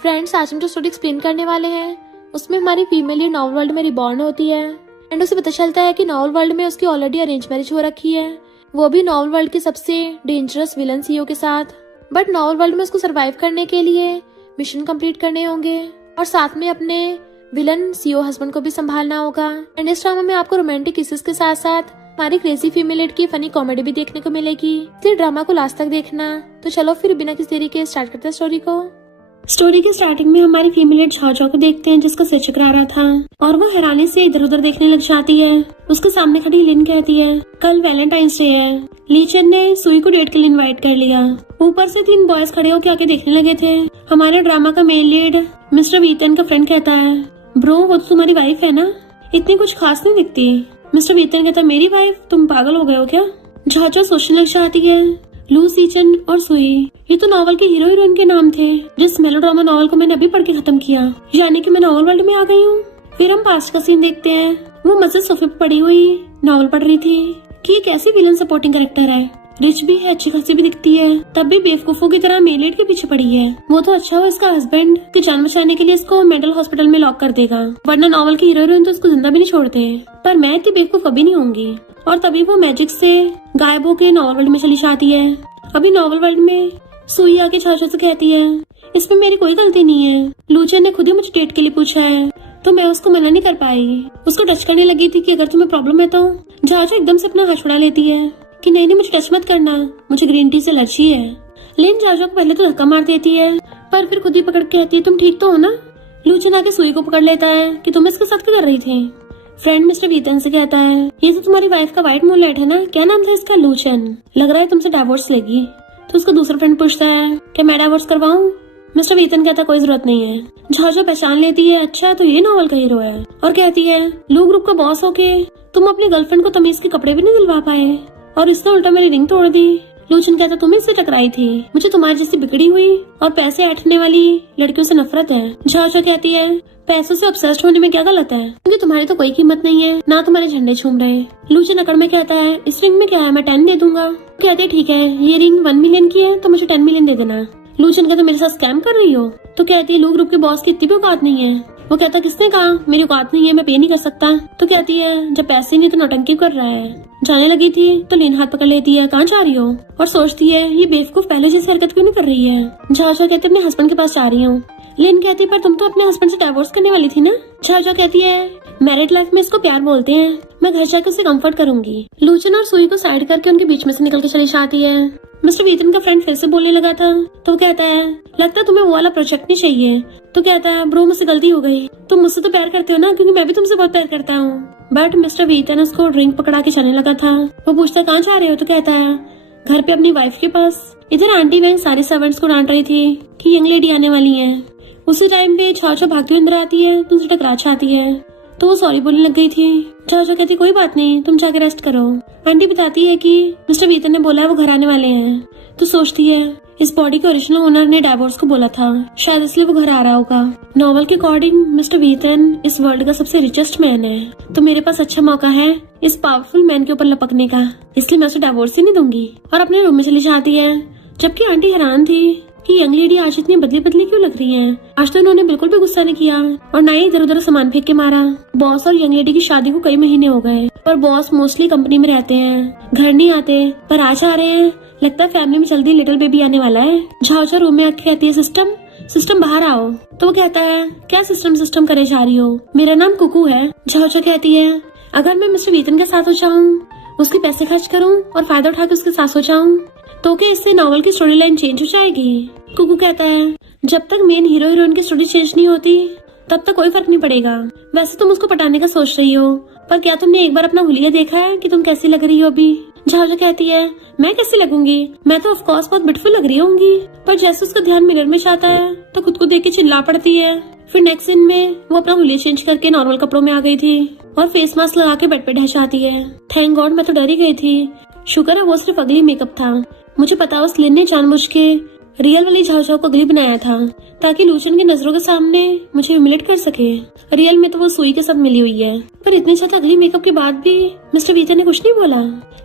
Friends, आज हम जो स्टोरी एक्सप्लेन करने वाले हैं उसमें हमारी फीमेल नॉवल वर्ल्ड में रिबॉर्न होती है एंड उसे पता चलता है कि नॉवल वर्ल्ड में उसकी ऑलरेडी अरेंज मैरिज हो रखी है, वो भी नॉवल वर्ल्ड के सबसे डेंजरस विलन सीईओ के साथ। बट नॉवल वर्ल्ड में उसको सरवाइव करने के लिए मिशन कंप्लीट करने होंगे और साथ में अपने विलन सीईओ हस्बैंड को भी संभालना होगा। एंड इस ड्रामा में आपको रोमांटिक किसेस के साथ साथ हमारी क्रेजी फीमेल लीड की फनी कॉमेडी भी देखने को मिलेगी, इसलिए ड्रामा को लास्ट तक देखना। तो चलो फिर बिना किसी देरी के स्टार्ट करते हैं स्टोरी को। स्टोरी के स्टार्टिंग में हमारी फीमेल लीड झाओ को देखते हैं जिसका सिर चकरा रहा था और वो हैरानी से इधर उधर देखने लग जाती है। उसके सामने खड़ी लिन कहती है कल वैलेंटाइंस डे है। लीचन ने सुई को डेट के लिए इनवाइट कर लिया। ऊपर से 3 बॉयज खड़े होकर आके देखने लगे थे। हमारे ड्रामा का मेन लीड मिस्टर वीतन का फ्रेंड कहता है ब्रो वो तो तुम्हारी वाइफ है ना, इतनी कुछ खास नहीं दिखती। मिस्टर वीतन कहता मेरी वाइफ, तुम पागल हो गए हो क्या। झाओ सोचने लग जाती है लू, सीचन और सुई ये तो नॉवल के हीरो हीरोइन के नाम थे जिस मेलोड्रामा नॉवल को मैंने अभी पढ़ के खत्म किया, यानी कि मैं नॉवल वर्ल्ड में आ गई हूँ। फिर हम पास्ट का सीन देखते हैं। वो मजे सोफे पे पड़ी हुई नॉवल पढ़ रही थी कि ये कैसी विलन सपोर्टिंग कैरेक्टर है, रिच भी है, अच्छी खासी भी दिखती है, तब भी बेवकूफों की तरह मेलेट के पीछे पड़ी है। वो तो अच्छा हो इसका हस्बैंड की जान बचाने के लिए इसको मेंटल हॉस्पिटल में लॉक कर देगा, वरना नॉवल के हीरो हीरोइन तो इसको जिंदा भी नहीं छोड़ते। पर मैं इतनी बेवकूफ कभी नहीं होंगी। और तभी वो मैजिक से गायब होकर नॉवल वर्ल्ड में चली जाती है। अभी नॉवल वर्ल्ड में सुई आके झाओ से कहती है इसमें मेरी कोई गलती नहीं है, लूचन ने खुद ही मुझे डेट के लिए पूछा है तो मैं उसको मना नहीं कर पाई। उसको टच करने लगी थी कि अगर तुम्हें प्रॉब्लम है तो। झाओ एकदम से अपना हाथ छुड़ा लेती है कि नहीं मुझे टच मत करना, मुझे ग्रीन टी से एलर्जी है। लेकिन झाओ को पहले तो धक्का मार देती है पर फिर खुद ही पकड़ के कहती है तुम ठीक तो हो ना। लूचन आके सुई को पकड़ लेता है कि तुम इसके साथ क्या कर रही थी। फ्रेंड मिस्टर वीतन से कहता है ये तो तुम्हारी वाइफ का व्हाइट मूनलाइट है ना, क्या नाम था इसका, लूचन, लग रहा है तुमसे डिवोर्स लेगी। तो उसका दूसरा फ्रेंड पूछता है क्या मैं डिवोर्स करवाऊं। मिस्टर वीतन कहता कोई जरूरत नहीं है। झाओ पहचान लेती है अच्छा तो ये नॉवल का हीरो है और कहती है लू ग्रुप का बॉस होके तुम अपनी गर्लफ्रेंड को तमीज के कपड़े भी नहीं दिलवा पाए और इसने उल्टा मेरी रिंग तोड़ दी। लूचन कहता तुम इससे टकराई थी, मुझे तुम्हारी जैसी बिगड़ी हुई और पैसे ऐंठने वाली लड़कियों से नफरत है। झाओ कहती है पैसों से ऑब्सेस्ड होने में क्या गलत है, क्योंकि तुम्हारी तो कोई कीमत नहीं है, ना तुम्हारे झंडे झूम रहे। लूचन अकड़ में कहता है इस रिंग में क्या है, मैं 10 दे दूंगा। कहते ठीक है ये रिंग 1 मिलियन की है तो मुझे 10 मिलियन दे देना। लूचन कहता मेरे साथ स्कैम कर रही हो। तो कहती है लू ग्रुप के बॉस की इतनी भी औकात नहीं है। वो कहता किसने कहा मेरी औकात नहीं है, मैं पे नहीं कर सकता। तो कहती है जब पैसे नहीं तो नौटंकी कर रहा है। जाने लगी थी तो लिन हाथ पकड़ लेती है कहाँ जा रही हो और सोचती है ये बेवकूफ पहले जैसी हरकत क्यों नहीं कर रही है। झाओ कहती अपने हस्बैंड के पास जा रही हूँ। लिन कहती पर तुम तो अपने हस्बैंड से डिवोर्स करने वाली थी ना। झाओ कहती है मैरिड लाइफ में इसको प्यार बोलते हैं, मैं घर जाकर उसे कम्फर्ट करूंगी। लूचन और सुई को साइड करके उनके बीच में से निकल के चली जाती है। मिस्टर वीतन का फ्रेंड फिर से बोलने लगा था तो कहता है लगता है तुम्हें वो वाला प्रोजेक्ट नहीं चाहिए। तो कहता है ब्रो मुझसे गलती हो गई, तुम मुझसे तो प्यार करते हो ना, क्योंकि मैं भी तुमसे बहुत प्यार करता हूँ। बट मिस्टर वीतन उसको ड्रिंक पकड़ा के चलने लगा था। वो पूछता कहाँ जा रहे हो। तो कहता है घर पे अपनी वाइफ के पास। इधर आंटी बहन सारे सर्वेंट्स को डांट रही थी कि यंग लेडी आने वाली है। उसी टाइम पे झाओ भागती हुई अंदर आती है तो उसे टकरा जाती है तो वो सॉरी बोलने लग गई थी। झाओ कहती कोई बात नहीं तुम जाके रेस्ट करो। आंटी बताती है कि मिस्टर वीतन ने बोला है वो घर आने वाले हैं। तो सोचती है इस बॉडी के ओरिजिनल ओनर ने डिवोर्स को बोला था, शायद इसलिए वो घर आ रहा होगा। नॉवल के अकॉर्डिंग मिस्टर वीतन इस वर्ल्ड का सबसे रिचेस्ट मैन है, तो मेरे पास अच्छा मौका है इस पावरफुल मैन के ऊपर लपकने का, इसलिए मैं उसे डिवोर्स ही नहीं दूंगी। और अपने रूम में चली जाती है जबकि आंटी हैरान थी कि यंग लेडी आज इतनी बदली बदली क्यों लग रही है। आज तो उन्होंने बिल्कुल भी गुस्सा नहीं किया और ना ही इधर उधर सामान फेंक के मारा। बॉस और यंग लेडी की शादी को कई महीने हो गए पर बॉस मोस्टली कंपनी में रहते हैं, घर नहीं आते, पर आज आ रहे हैं। लगता है फैमिली में जल्दी लिटिल बेबी आने वाला है। झाओ रूम में आके कहती है सिस्टम बाहर आओ। तो वो कहता है क्या सिस्टम करे जा रही हो, मेरा नाम कुकू है। झाओ कहती है अगर मैं मिस्टर वीतन के साथ हो जाऊँ, उसके पैसे खर्च करूँ और फायदा उठा के उसके साथ हो जाऊँ तो क्या इससे नॉवल की स्टोरी लाइन चेंज हो जाएगी। कुकू कहता है जब तक मेन हीरो हीरोइन की स्टोरी चेंज नहीं होती तब तक कोई फर्क नहीं पड़ेगा। वैसे तुम उसको पटाने का सोच रही हो पर क्या तुमने एक बार अपना हुलिया देखा है कि तुम कैसी लग रही हो अभी। झाओ कहती है मैं कैसी लगूंगी, मैं तो ऑफ कोर्स बहुत ब्यूटीफुल लग रही होंगी। पर जैसे उसका ध्यान मिरर में जाता है तो खुद को देख के चिल्ला पड़ती है। फिर नेक्स्ट सीन में वो अपना हुलिया चेंज करके नॉर्मल कपड़ों में आ गई थी और फेस मास्क लगा के बेड पे ढह जाती है। थैंक गॉड मैं तो डर ही गई थी, शुक्र है वो सिर्फ अगली मेकअप था। मुझे पता उस लिन ने जानबूझ के रियल वाली झाओ झाओ को अगली बनाया था ताकि लूचन की नजरों के सामने मुझे ह्यूमिलेट कर सके। रियल में तो वो सुई के साथ मिली हुई है, पर इतने ज्यादा अगली मेकअप के बाद भी मिस्टर वीतन ने कुछ नहीं बोला।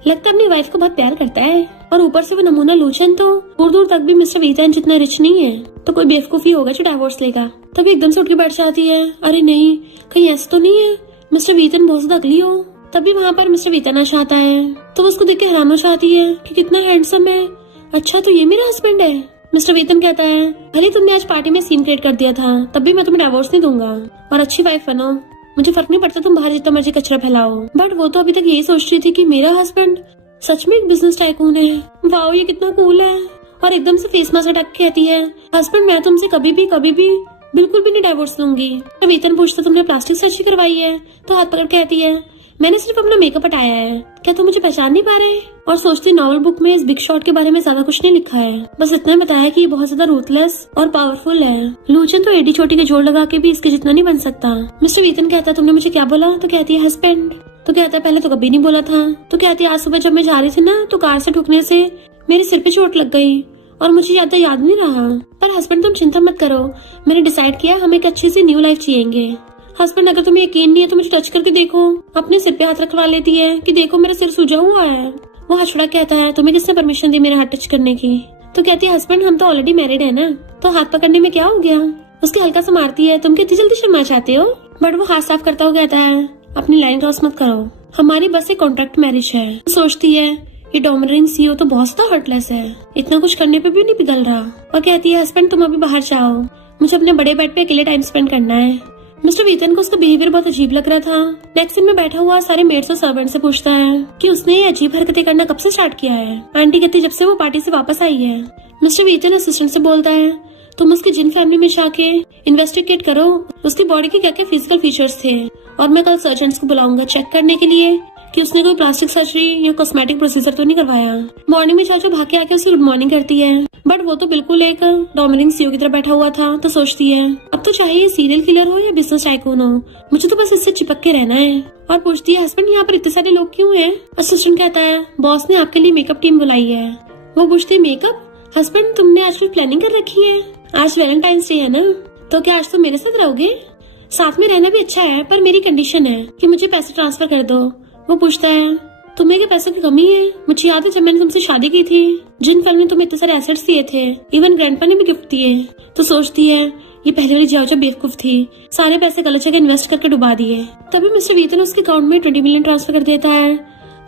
लगता है अपनी वाइफ को बहुत प्यार करता है। और ऊपर से वो नमूना लूचन तो दूर दूर तक भी मिस्टर वीतन जितना रिच नहीं है, तो कोई बेवकूफी होगा जो डाइवोर्स लेगा। तभी एकदम से उठ के बैठ जाती है, अरे नहीं कहीं ऐसा तो नहीं है मिस्टर वीतन बहुत ज्यादा अगली हो। तभी वहाँ पर मिस्टर वीतन आ जाता है, तो वो उसको देख के हैरान हो जाती है कि कितना हैंडसम है, अच्छा तो ये मेरा हस्बैंड है। मिस्टर वीतन कहता है, भले तुमने आज पार्टी में सीन क्रिएट कर दिया था, तब भी मैं तुम्हें डाइवोर्स नहीं दूंगा और अच्छी वाइफ बनो। मुझे फर्क नहीं पड़ता तुम बाहर जितना मर्जी कचरा फैलाओ। बट वो तो अभी तक यही सोच रही थी कि मेरा हस्बैंड सच में एक बिजनेस टाइकून है। वाओ ये कितना कूल है। और एकदम से फेस मास्क हटा के कहती है, हस्बैंड मैं तुमसे कभी भी बिल्कुल भी नहीं डाइवोर्स दूंगी। वीतन पूछता तुमने प्लास्टिक सर्जरी करवाई है, तो हाथ पकड़ कहती है, मैंने सिर्फ अपना मेकअप हटाया है, क्या तुम मुझे पहचान नहीं पा रहे। और सोचती नॉवल बुक में इस बिग शॉट के बारे में ज्यादा कुछ नहीं लिखा है, बस इतना बताया कि ये बहुत ज्यादा रूथलेस और पावरफुल है। लूचन तो एडी छोटी के जोड़ लगा के भी इसके जितना नहीं बन सकता। मिस्टर वीतन कहता तुमने मुझे क्या बोला, तो कहती है हस्बैंड। तो कहता है पहले तो कभी नहीं बोला था। तो कहती है आज सुबह जब मैं जा रही थी ना, तो कार से ठुकने से मेरे सिर पे चोट लग गई और मुझे याद नहीं रहा। पर हस्बैंड तुम चिंता मत करो, मैंने डिसाइड किया हम एक अच्छी सी न्यू लाइफ जिएंगे। हस्बैंड अगर तुम्हें यकीन नहीं है तो मुझे टच करके देखो। अपने सिर पे हाथ रखवा लेती है कि देखो मेरा सिर सूजा हुआ है। वो हछड़ा कहता है तुम्हें किसने परमिशन दी मेरा हाथ टच करने की। तो कहती है हस्बैंड हम तो ऑलरेडी मैरिड है ना, तो हाथ पकड़ने में क्या हो गया। उसके हल्का सा मारती है, तुम कितनी जल्दी शर्मा जाते हो। बट वो हाथ साफ करता हुआ कहता है अपनी लाइन क्रॉस मत करो, हमारी बस एक कॉन्ट्रैक्ट मैरिज है। सोचती है ये डोमिनेटिंग सीईओ तो बहुत ज्यादा हर्टलेस है, इतना कुछ करने पे भी नहीं पिघल रहा। और कहती है हस्बैंड तुम अभी बाहर जाओ, मुझे अपने बड़े बेड पे अकेले टाइम स्पेंड करना है। मिस्टर वीतन को उसका बिहेवियर बहुत अजीब लग रहा था। नेक्स्ट सीन में बैठा हुआ सारे मेड्स और सर्वेंट से पूछता है कि उसने ये अजीब हरकतें करना कब से स्टार्ट किया है। आंटी कहती जब से वो पार्टी से वापस आई है। मिस्टर वीतन असिस्टेंट से बोलता है तुम उसकी जिन फैमिली में जाके इन्वेस्टिगेट करो उसकी बॉडी के क्या क्या फिजिकल फीचर्स थे, और मैं कल सर्जन्स को बुलाऊंगा चेक करने के लिए कि उसने कोई प्लास्टिक सर्जरी या कॉस्मेटिक प्रोसीजर तो नहीं करवाया। मॉर्निंग में चाचू भाग के आके उसे गुड मॉर्निंग करती है, बट वो तो बिल्कुल एक डोमिनेटिंग सीईओ की तरह बैठा हुआ था। तो सोचती है अब तो चाहे ये सीरियल किलर हो या बिजनेस टाइकून हो, मुझे तो बस इससे चिपक के रहना है। और पूछती है हस्बैंड यहाँ पर इतने सारे लोग क्यों हैं। असिस्टेंट कहता है बॉस ने आपके लिए मेकअप टीम बुलाई है। वो पूछती है मेकअप, हस्बैंड तुमने आज कोई प्लानिंग कर रखी है, आज वैलेंटाइंस डे है ना, तो क्या आज तुम मेरे साथ रहोगे। साथ में रहना भी अच्छा है, पर मेरी कंडीशन है कि मुझे पैसे ट्रांसफर कर दो। वो पूछता है तुम्हें क्या पैसों की कमी है, मुझे याद है जब मैंने तुमसे शादी की थी जिन फैमिली ने तुम्हें इतने सारे एसेट्स दिए थे, इवन ग्रैंडपा ने भी गिफ्ट दिए। तो सोचती है ये पहले वाली जाओ बेवकूफ थी, सारे पैसे गलत जगह इन्वेस्ट करके डुबा दिए। तभी मिस्टर वीतन उसके अकाउंट में 20 मिलियन ट्रांसफर कर देता है,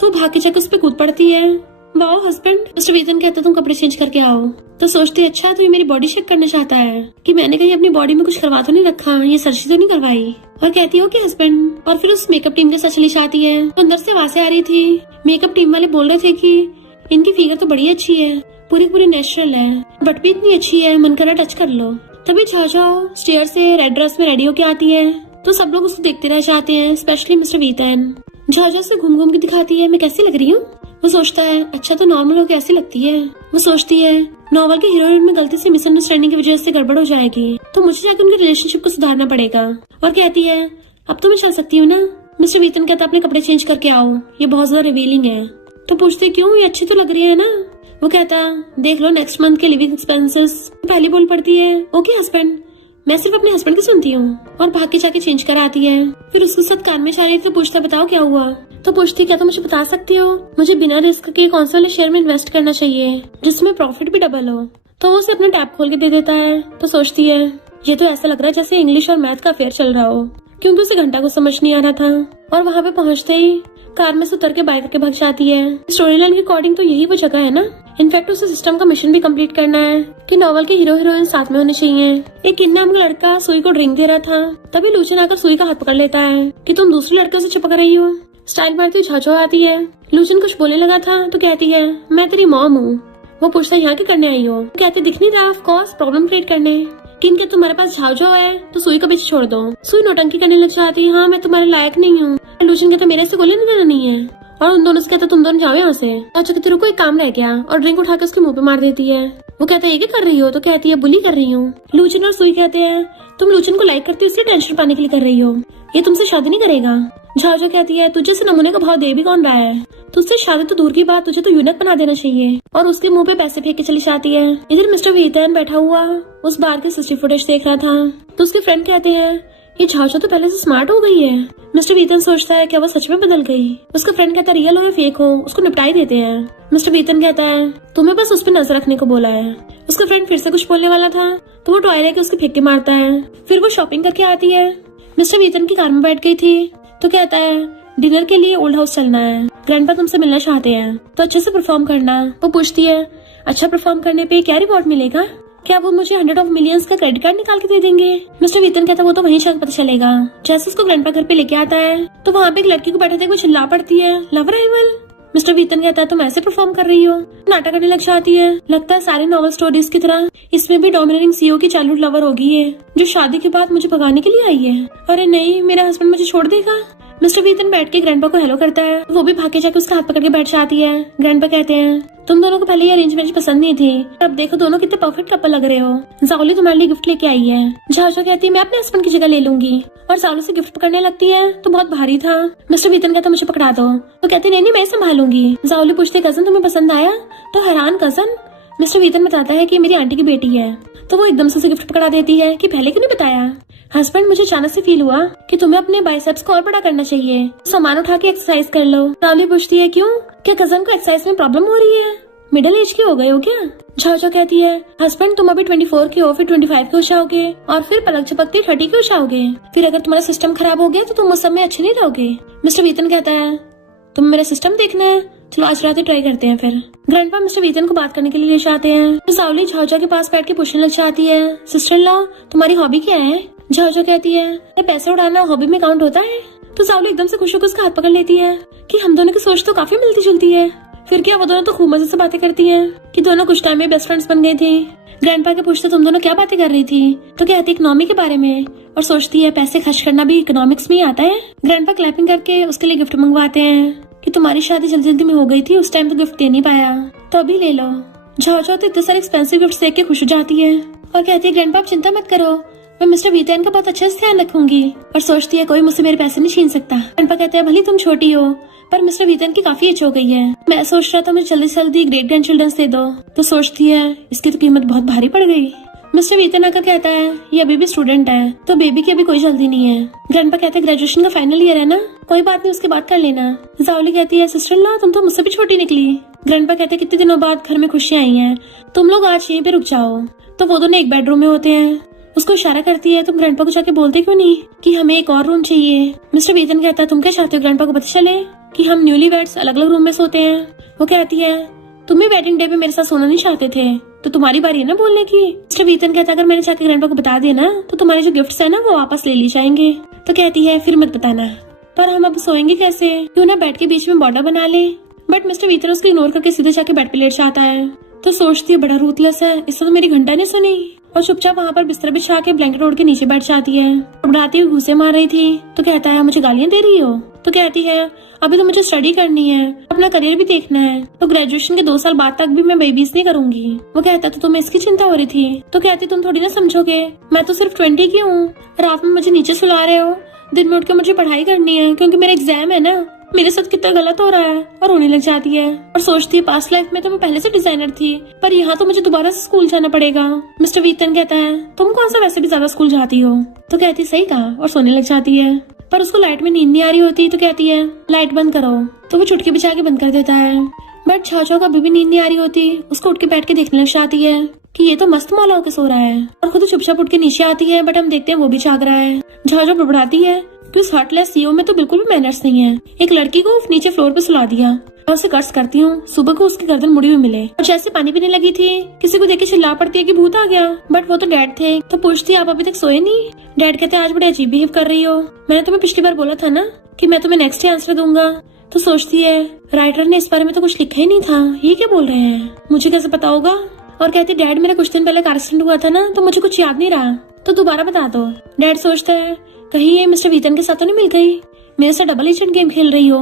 तो भाग के जाकर उस पर कूद पड़ती है। Wow husband. मिस्टर वीतन कहता है तुम कपड़े चेंज करके आओ। तो सोचती है अच्छा तो ये मेरी बॉडी चेक करना चाहता है कि मैंने कहीं अपनी बॉडी में कुछ करवा तो नहीं रखा, ये सर्जरी तो नहीं करवाई। और कहती हो कि हस्बैंड, और फिर उस मेकअप टीम के साथ चली जाती है। तो अंदर से आवाजें आ रही थी, मेकअप टीम वाले बोल रहे थे कि इनकी फिगर तो बड़ी अच्छी है, पूरी नेचुरल है, बट भी इतनी अच्छी है मन करा टच कर लो। तभी झाओ स्टेयर से रेड ड्रेस में रेडी होके आती है, तो सब लोग उसको देखते रह जाते हैं, स्पेशली मिस्टर वीतन। झाओ से घूम घूम के दिखाती है मैं कैसी लग रही हूँ। वो सोचता है अच्छा तो नॉर्मल हो कैसी लगती है। वो सोचती है नॉवल के हीरोइन में गलती से मिसअंडरस्टैंडिंग की वजह से गड़बड़ हो जाएगी, तो मुझे जाकर उनके रिलेशनशिप को सुधारना पड़ेगा। और कहती है अब तो मैं चल सकती हूँ ना। मिस्टर वीतन कहता अपने कपड़े चेंज करके आओ, ये बहुत ज्यादा रिवीलिंग है। तो पूछते क्यों, ये अच्छी तो लग रही है ना। वो कहता देख लो नेक्स्ट मंथ के लिविंग एक्सपेंसेस। पहली बोल पड़ती है ओके हस्बैंड, मैं सिर्फ अपने हस्बैंड की सुनती हूँ, और भाग के जाके चेंज कर आती है। फिर उसके साथ कार में जा रही थी, तो पूछता बताओ क्या हुआ। तो पूछती क्या तुम मुझे बता सकती हो मुझे बिना रिस्क के कौन से वाले शेयर में इन्वेस्ट करना चाहिए जिसमें प्रॉफिट भी डबल हो। तो वो उसे अपना टैब खोल के दे देता है। तो सोचती है ये तो ऐसा लग रहा है जैसे इंग्लिश और मैथ का अफेयर चल रहा हो, क्योंकि उसे घंटा को समझ नहीं आ रहा था। और वहाँ पे पहुँचते ही कार में से उतर के बाइक करके भाग जाती है। स्टोरी लाइन के अकॉर्डिंग तो यही वो जगह है ना। इनफैक्ट उसे सिस्टम का मिशन भी कंप्लीट करना है कि नॉवल के हीरो हीरोइन साथ में होने चाहिए। एक किडनैप लड़का सुई को ड्रिंक दे रहा था, तभी लूचन आकर सुई का हाथ पकड़ लेता है कि तुम दूसरे लड़के से चिपक रही हो। स्टाइल मारती हुई झाझो आती है। लूचन कुछ बोलने लगा था तो कहती है मैं तेरी मॉम हूँ। वो पूछता है यहाँ क्या करने आई हो। कहती दिख नहीं रहा ऑफ कोर्स प्रॉब्लम क्रिएट करने। किन के तुम्हारे पास झाझो है तो सुई का पीछे छोड़ दो। सुई नौटंकी करने लग जाती है, हाँ मैं तुम्हारे लायक नहीं हूँ। लूचन कहता मेरे से कोई लेना देना नहीं है, और उन दोनों से कहता तुम दोनों जाओ यहाँ से। अच्छा कहती रुको एक काम रह गया, और ड्रिंक उठाकर उसके मुंह पे मार देती है। वो कहता है ये क्या कर रही हो। तो कहती है बुली कर रही हूँ। लूचन और सुई कहते हैं तुम लूचन को लाइक करती हो इसलिए टेंशन पाने के लिए कर रही हो, ये तुमसे शादी नहीं करेगा। झाओ कहती है तुझे से नमूने का भाव दे भी कौन रहा है, तुझसे शादी तो दूर की बात, तुझे तो यूनक बना देना चाहिए। और उसके मुंह पे पैसे फेंक के चली जाती है। इधर मिस्टर वीतन बैठा हुआ उस बार के सीसीटीवी फुटेज देख रहा था तो उसके फ्रेंड कहते हैं ये झाओ तो पहले से स्मार्ट हो गई है। मिस्टर वीतन सोचता है क्या वो सच में बदल गई। उसका फ्रेंड कहता है रियल हो या फेक हो उसको निपटाई देते हैं। मिस्टर वीतन कहता है तुम्हें बस उस पर नजर रखने को बोला है। उसका फ्रेंड फिर से कुछ बोलने वाला था तो वो टॉय लेके उसके फेंक के मारता है। फिर वो शॉपिंग करके आती है। मिस्टर वीतन की कार में बैठ गई थी तो कहता है डिनर के लिए ओल्ड हाउस चलना है, ग्रैंडपा तुमसे मिलना चाहते हैं तो अच्छे से परफॉर्म करना। वो पूछती है अच्छा परफॉर्म करने पे क्या रिवॉर्ड मिलेगा, क्या वो मुझे 100 ऑफ मिलियंस का क्रेडिट कार्ड निकाल के दे देंगे। मिस्टर वीतन कहता वो तो वहीं शायद पता चलेगा। जैसे उसको ग्रैंडपा घर पे लेके आता है तो वहाँ पे एक लड़की को बैठे थे वो चिल्ला पड़ती है लव राइवल। मिस्टर वीतन कहता है तुम ऐसे परफॉर्म कर रही हो, नाटक करने लग जाती है। लगता है सारे नॉवल स्टोरीज की तरह इसमें भी डोमिनेटिंग सीईओ की चाइल्डहुड लवर होगी है जो शादी के बाद मुझे भगाने के लिए आई है। अरे नहीं मेरा हस्बैंड मुझे छोड़ देगा। मिस्टर वीतन बैठ के ग्रैंडपा को हेलो करता है, वो भी भागे जाके उसका हाथ पकड़ के बैठ जाती है। ग्रैंडपा कहते हैं तुम दोनों को पहले ये अरेंज मैरिज पसंद नहीं थी, अब देखो दोनों कितने परफेक्ट कपल लग रहे हो। जाओली तुम्हारे लिए गिफ्ट लेके आई है। झाओ कहती है मैं अपने हस्बैंड की जगह ले लूंगी और जाओली से गिफ्ट पकड़ने लगती है तो बहुत भारी था। मिस्टर वीतन कहता मुझे पकड़ा दो तो कहती नहीं मैं संभालूंगी। जाओली पूछते कजन तुम्हें पसंद आया तो हैरान कजन। मिस्टर वीतन बताता है कि मेरी आंटी की बेटी है तो वो एकदम से गिफ्ट पकड़ा देती है कि पहले क्यों नहीं बताया। हस्बैंड मुझे अचानक से फील हुआ कि तुम्हें अपने बाइसेप्स को और बड़ा करना चाहिए, सामान उठा के एक्सरसाइज कर लो। जाओली पूछती है क्यों, क्या कजन को एक्सरसाइज में प्रॉब्लम हो रही है, मिडिल एज की हो गए हो क्या। झाओ कहती है हस्बैंड तुम अभी 24 के हो फिर 25 के हो जाओगे और फिर पलक झपकते 30 के हो जाओगे, फिर अगर तुम्हारा सिस्टम खराब हो गया तो तुम उस समय अच्छे नहीं रहोगे। मिस्टर वीतन कहता है तुम मेरा सिस्टम देखना है, चलो आज रात ही ट्राई करते हैं। फिर ग्रैंडपा मिस्टर वीतन को बात करने के लिए ले जाते हैं तो जाओली झाओ के पास बैठ के पूछने लग जाती है सिस्टर इन लॉ तुम्हारी हॉबी क्या है। झाओ कहती है पैसे उड़ाना हॉबी में काउंट होता है। तो जाओली एकदम से खुश होकर उसका हाथ पकड़ लेती है कि हम दोनों की सोच तो काफी मिलती जुलती है। फिर क्या वो दोनों तो खूब मजे से बातें करती हैं कि दोनों कुछ टाइम में बेस्ट फ्रेंड्स बन गए थे। ग्रैंडपा के पूछते तुम दोनों क्या बातें कर रही थी तो कहती इकोनॉमी के बारे में और सोचती है पैसे खर्च करना भी इकोनॉमिक्स में ही आता है। ग्रैंडपा क्लैपिंग करके उसके लिए गिफ्ट मंगवाते हैं कि तुम्हारी शादी जल्दी जल्दी में हो गई थी उस टाइम तो गिफ्ट दे नहीं पाया तो अभी ले लो। झाओ तो इतने सारे एक्सपेंसिव गिफ्ट देख के खुश हो जाती है और कहती है ग्रैंडपा आप चिंता मत करो मैं मिस्टर वीतन का बहुत अच्छे से ध्यान रखूंगी। और सोचती है कोई मुझसे मेरे पैसे नहीं छीन सकता। ग्रैंडपा कहते हैं भले तुम छोटी हो पर मिस्टर वीतन की काफी एज हो गई है, मैं सोच रहा था मुझे जल्दी से जल्दी ग्रेट ग्रैंड चिल्ड्रंस दे दो। तो सोचती है इसकी तो कीमत बहुत भारी पड़ गई। मिस्टर वीतन आकर कहता है ये अभी भी स्टूडेंट है तो बेबी की अभी कोई जल्दी नहीं है। ग्रैंडपा कहते हैं ग्रेजुएशन का फाइनल ईयर है ना, कोई बात नहीं उसके बाद कर लेना। जाओली कहती है सिस्टर इन लॉ तुम तो मुझसे भी छोटी निकली। ग्रैंडपा कहते हैं कितने दिनों बाद घर में खुशियां आई हैं, तुम लोग आज यहीं पे रुक जाओ। तो वो दोनों एक बेडरूम में होते हैं, उसको इशारा करती है तुम ग्रैंडपा को जाके बोलते क्यों नहीं कि हमें एक और रूम चाहिए। मिस्टर वीतन कहता है तुम क्या चाहते हो ग्रैंडपा को पता चले कि हम न्यूली वेड्स अलग अलग रूम में सोते हैं। वो कहती है तुम भी वेडिंग डे पे मेरे साथ सोना नहीं चाहते थे तो तुम्हारी बारी है ना बोलने की। मिस्टर वीतन कहता है अगर मैंने जाके ग्रैंडपा को बता दिया ना तो तुम्हारे जो गिफ्ट्स है ना वो वापस ले ली जाएंगे। तो कहती है फिर मत बताना, पर हम अब सोएंगे कैसे, क्यों ना बेड के बीच में बॉर्डर बना ले। बट मिस्टर वीतन उसको इग्नोर करके सीधे जाके बेड पे लेट जाता है। तो सोचती है बड़ा रूथलेस है, इससे तो मेरी घंटा नहीं सुनी और चुपचाप वहाँ पर बिस्तर बिछा के ब्लैंकेट ओढ़ के नीचे बैठ जाती है। घबराती हुई घूंसे मार रही थी तो कहता है मुझे गालियां दे रही हो। तो कहती है अभी तो मुझे स्टडी करनी है, अपना करियर भी देखना है, तो ग्रेजुएशन के 2 साल बाद तक भी मैं बेबीज नहीं करूंगी। वो कहता तो तुम्हें इसकी चिंता हो रही थी। तो कहती तुम थोड़ी ना समझोगे, मैं तो सिर्फ 20 की हूँ, रात में मुझे नीचे सुला रहे हो, दिन में उठ के मुझे पढ़ाई करनी है क्योंकि मेरा एग्जाम है ना। मेरे साथ कितना गलत हो रहा है। और रोने लग जाती है और सोचती है पास्ट लाइफ में तो मैं पहले से डिजाइनर थी पर यहाँ तो मुझे दोबारा से स्कूल जाना पड़ेगा। मिस्टर वीतन कहता है तुम कौन सा वैसे भी ज्यादा स्कूल जाती हो। तो कहती सही कहा और सोने लग जाती है। पर उसको लाइट में नींद नहीं आ रही होती तो कहती है लाइट बंद करो। तो वो चुटकी बिछा के बंद कर देता है। बट झाओ को अभी भी नींद नहीं आ रही होती, उसको उठ के बैठ के देखने लग जाती है कि ये तो मस्त मौला होकर सो रहा है और खुद चुपचाप उठ के नीचे आती है। बट हम देखते हैं वो भी जाग रहा है। झाओ बड़बड़ाती है कि उस हार्टलेस सीईओ में तो बिल्कुल भी मैनर्स नहीं है, एक लड़की को नीचे फ्लोर पे सुला दिया और उसे कर्ज करती हूँ सुबह को उसकी गर्दन मुड़ी हुई मिले। और जैसे पानी पीने लगी थी किसी को देख के चिल्ला पड़ती है कि भूत आ गया। बट वो तो डैड थे। तो पूछती है आप अभी तक सोए नहीं। डैड कहते आज बड़े अजीब बिहेव कर रही हो, मैंने तुम्हें पिछली बार बोला था ना कि मैं तुम्हें नेक्स्ट डे आंसर दूंगा। तो सोचती है राइटर ने इस बारे में तो कुछ लिखा ही नहीं था, ये क्या बोल रहे हैं, मुझे कैसे पता होगा। और कहती डैड मेरा कुछ दिन पहले कार एक्सीडेंट हुआ था ना तो मुझे कुछ याद नहीं रहा, तो दोबारा बता दो। डैड सोचता है कहीं ये मिस्टर वीतन के साथ तो नहीं मिल गई, मेरे साथ डबल एजेंट गेम खेल रही हो,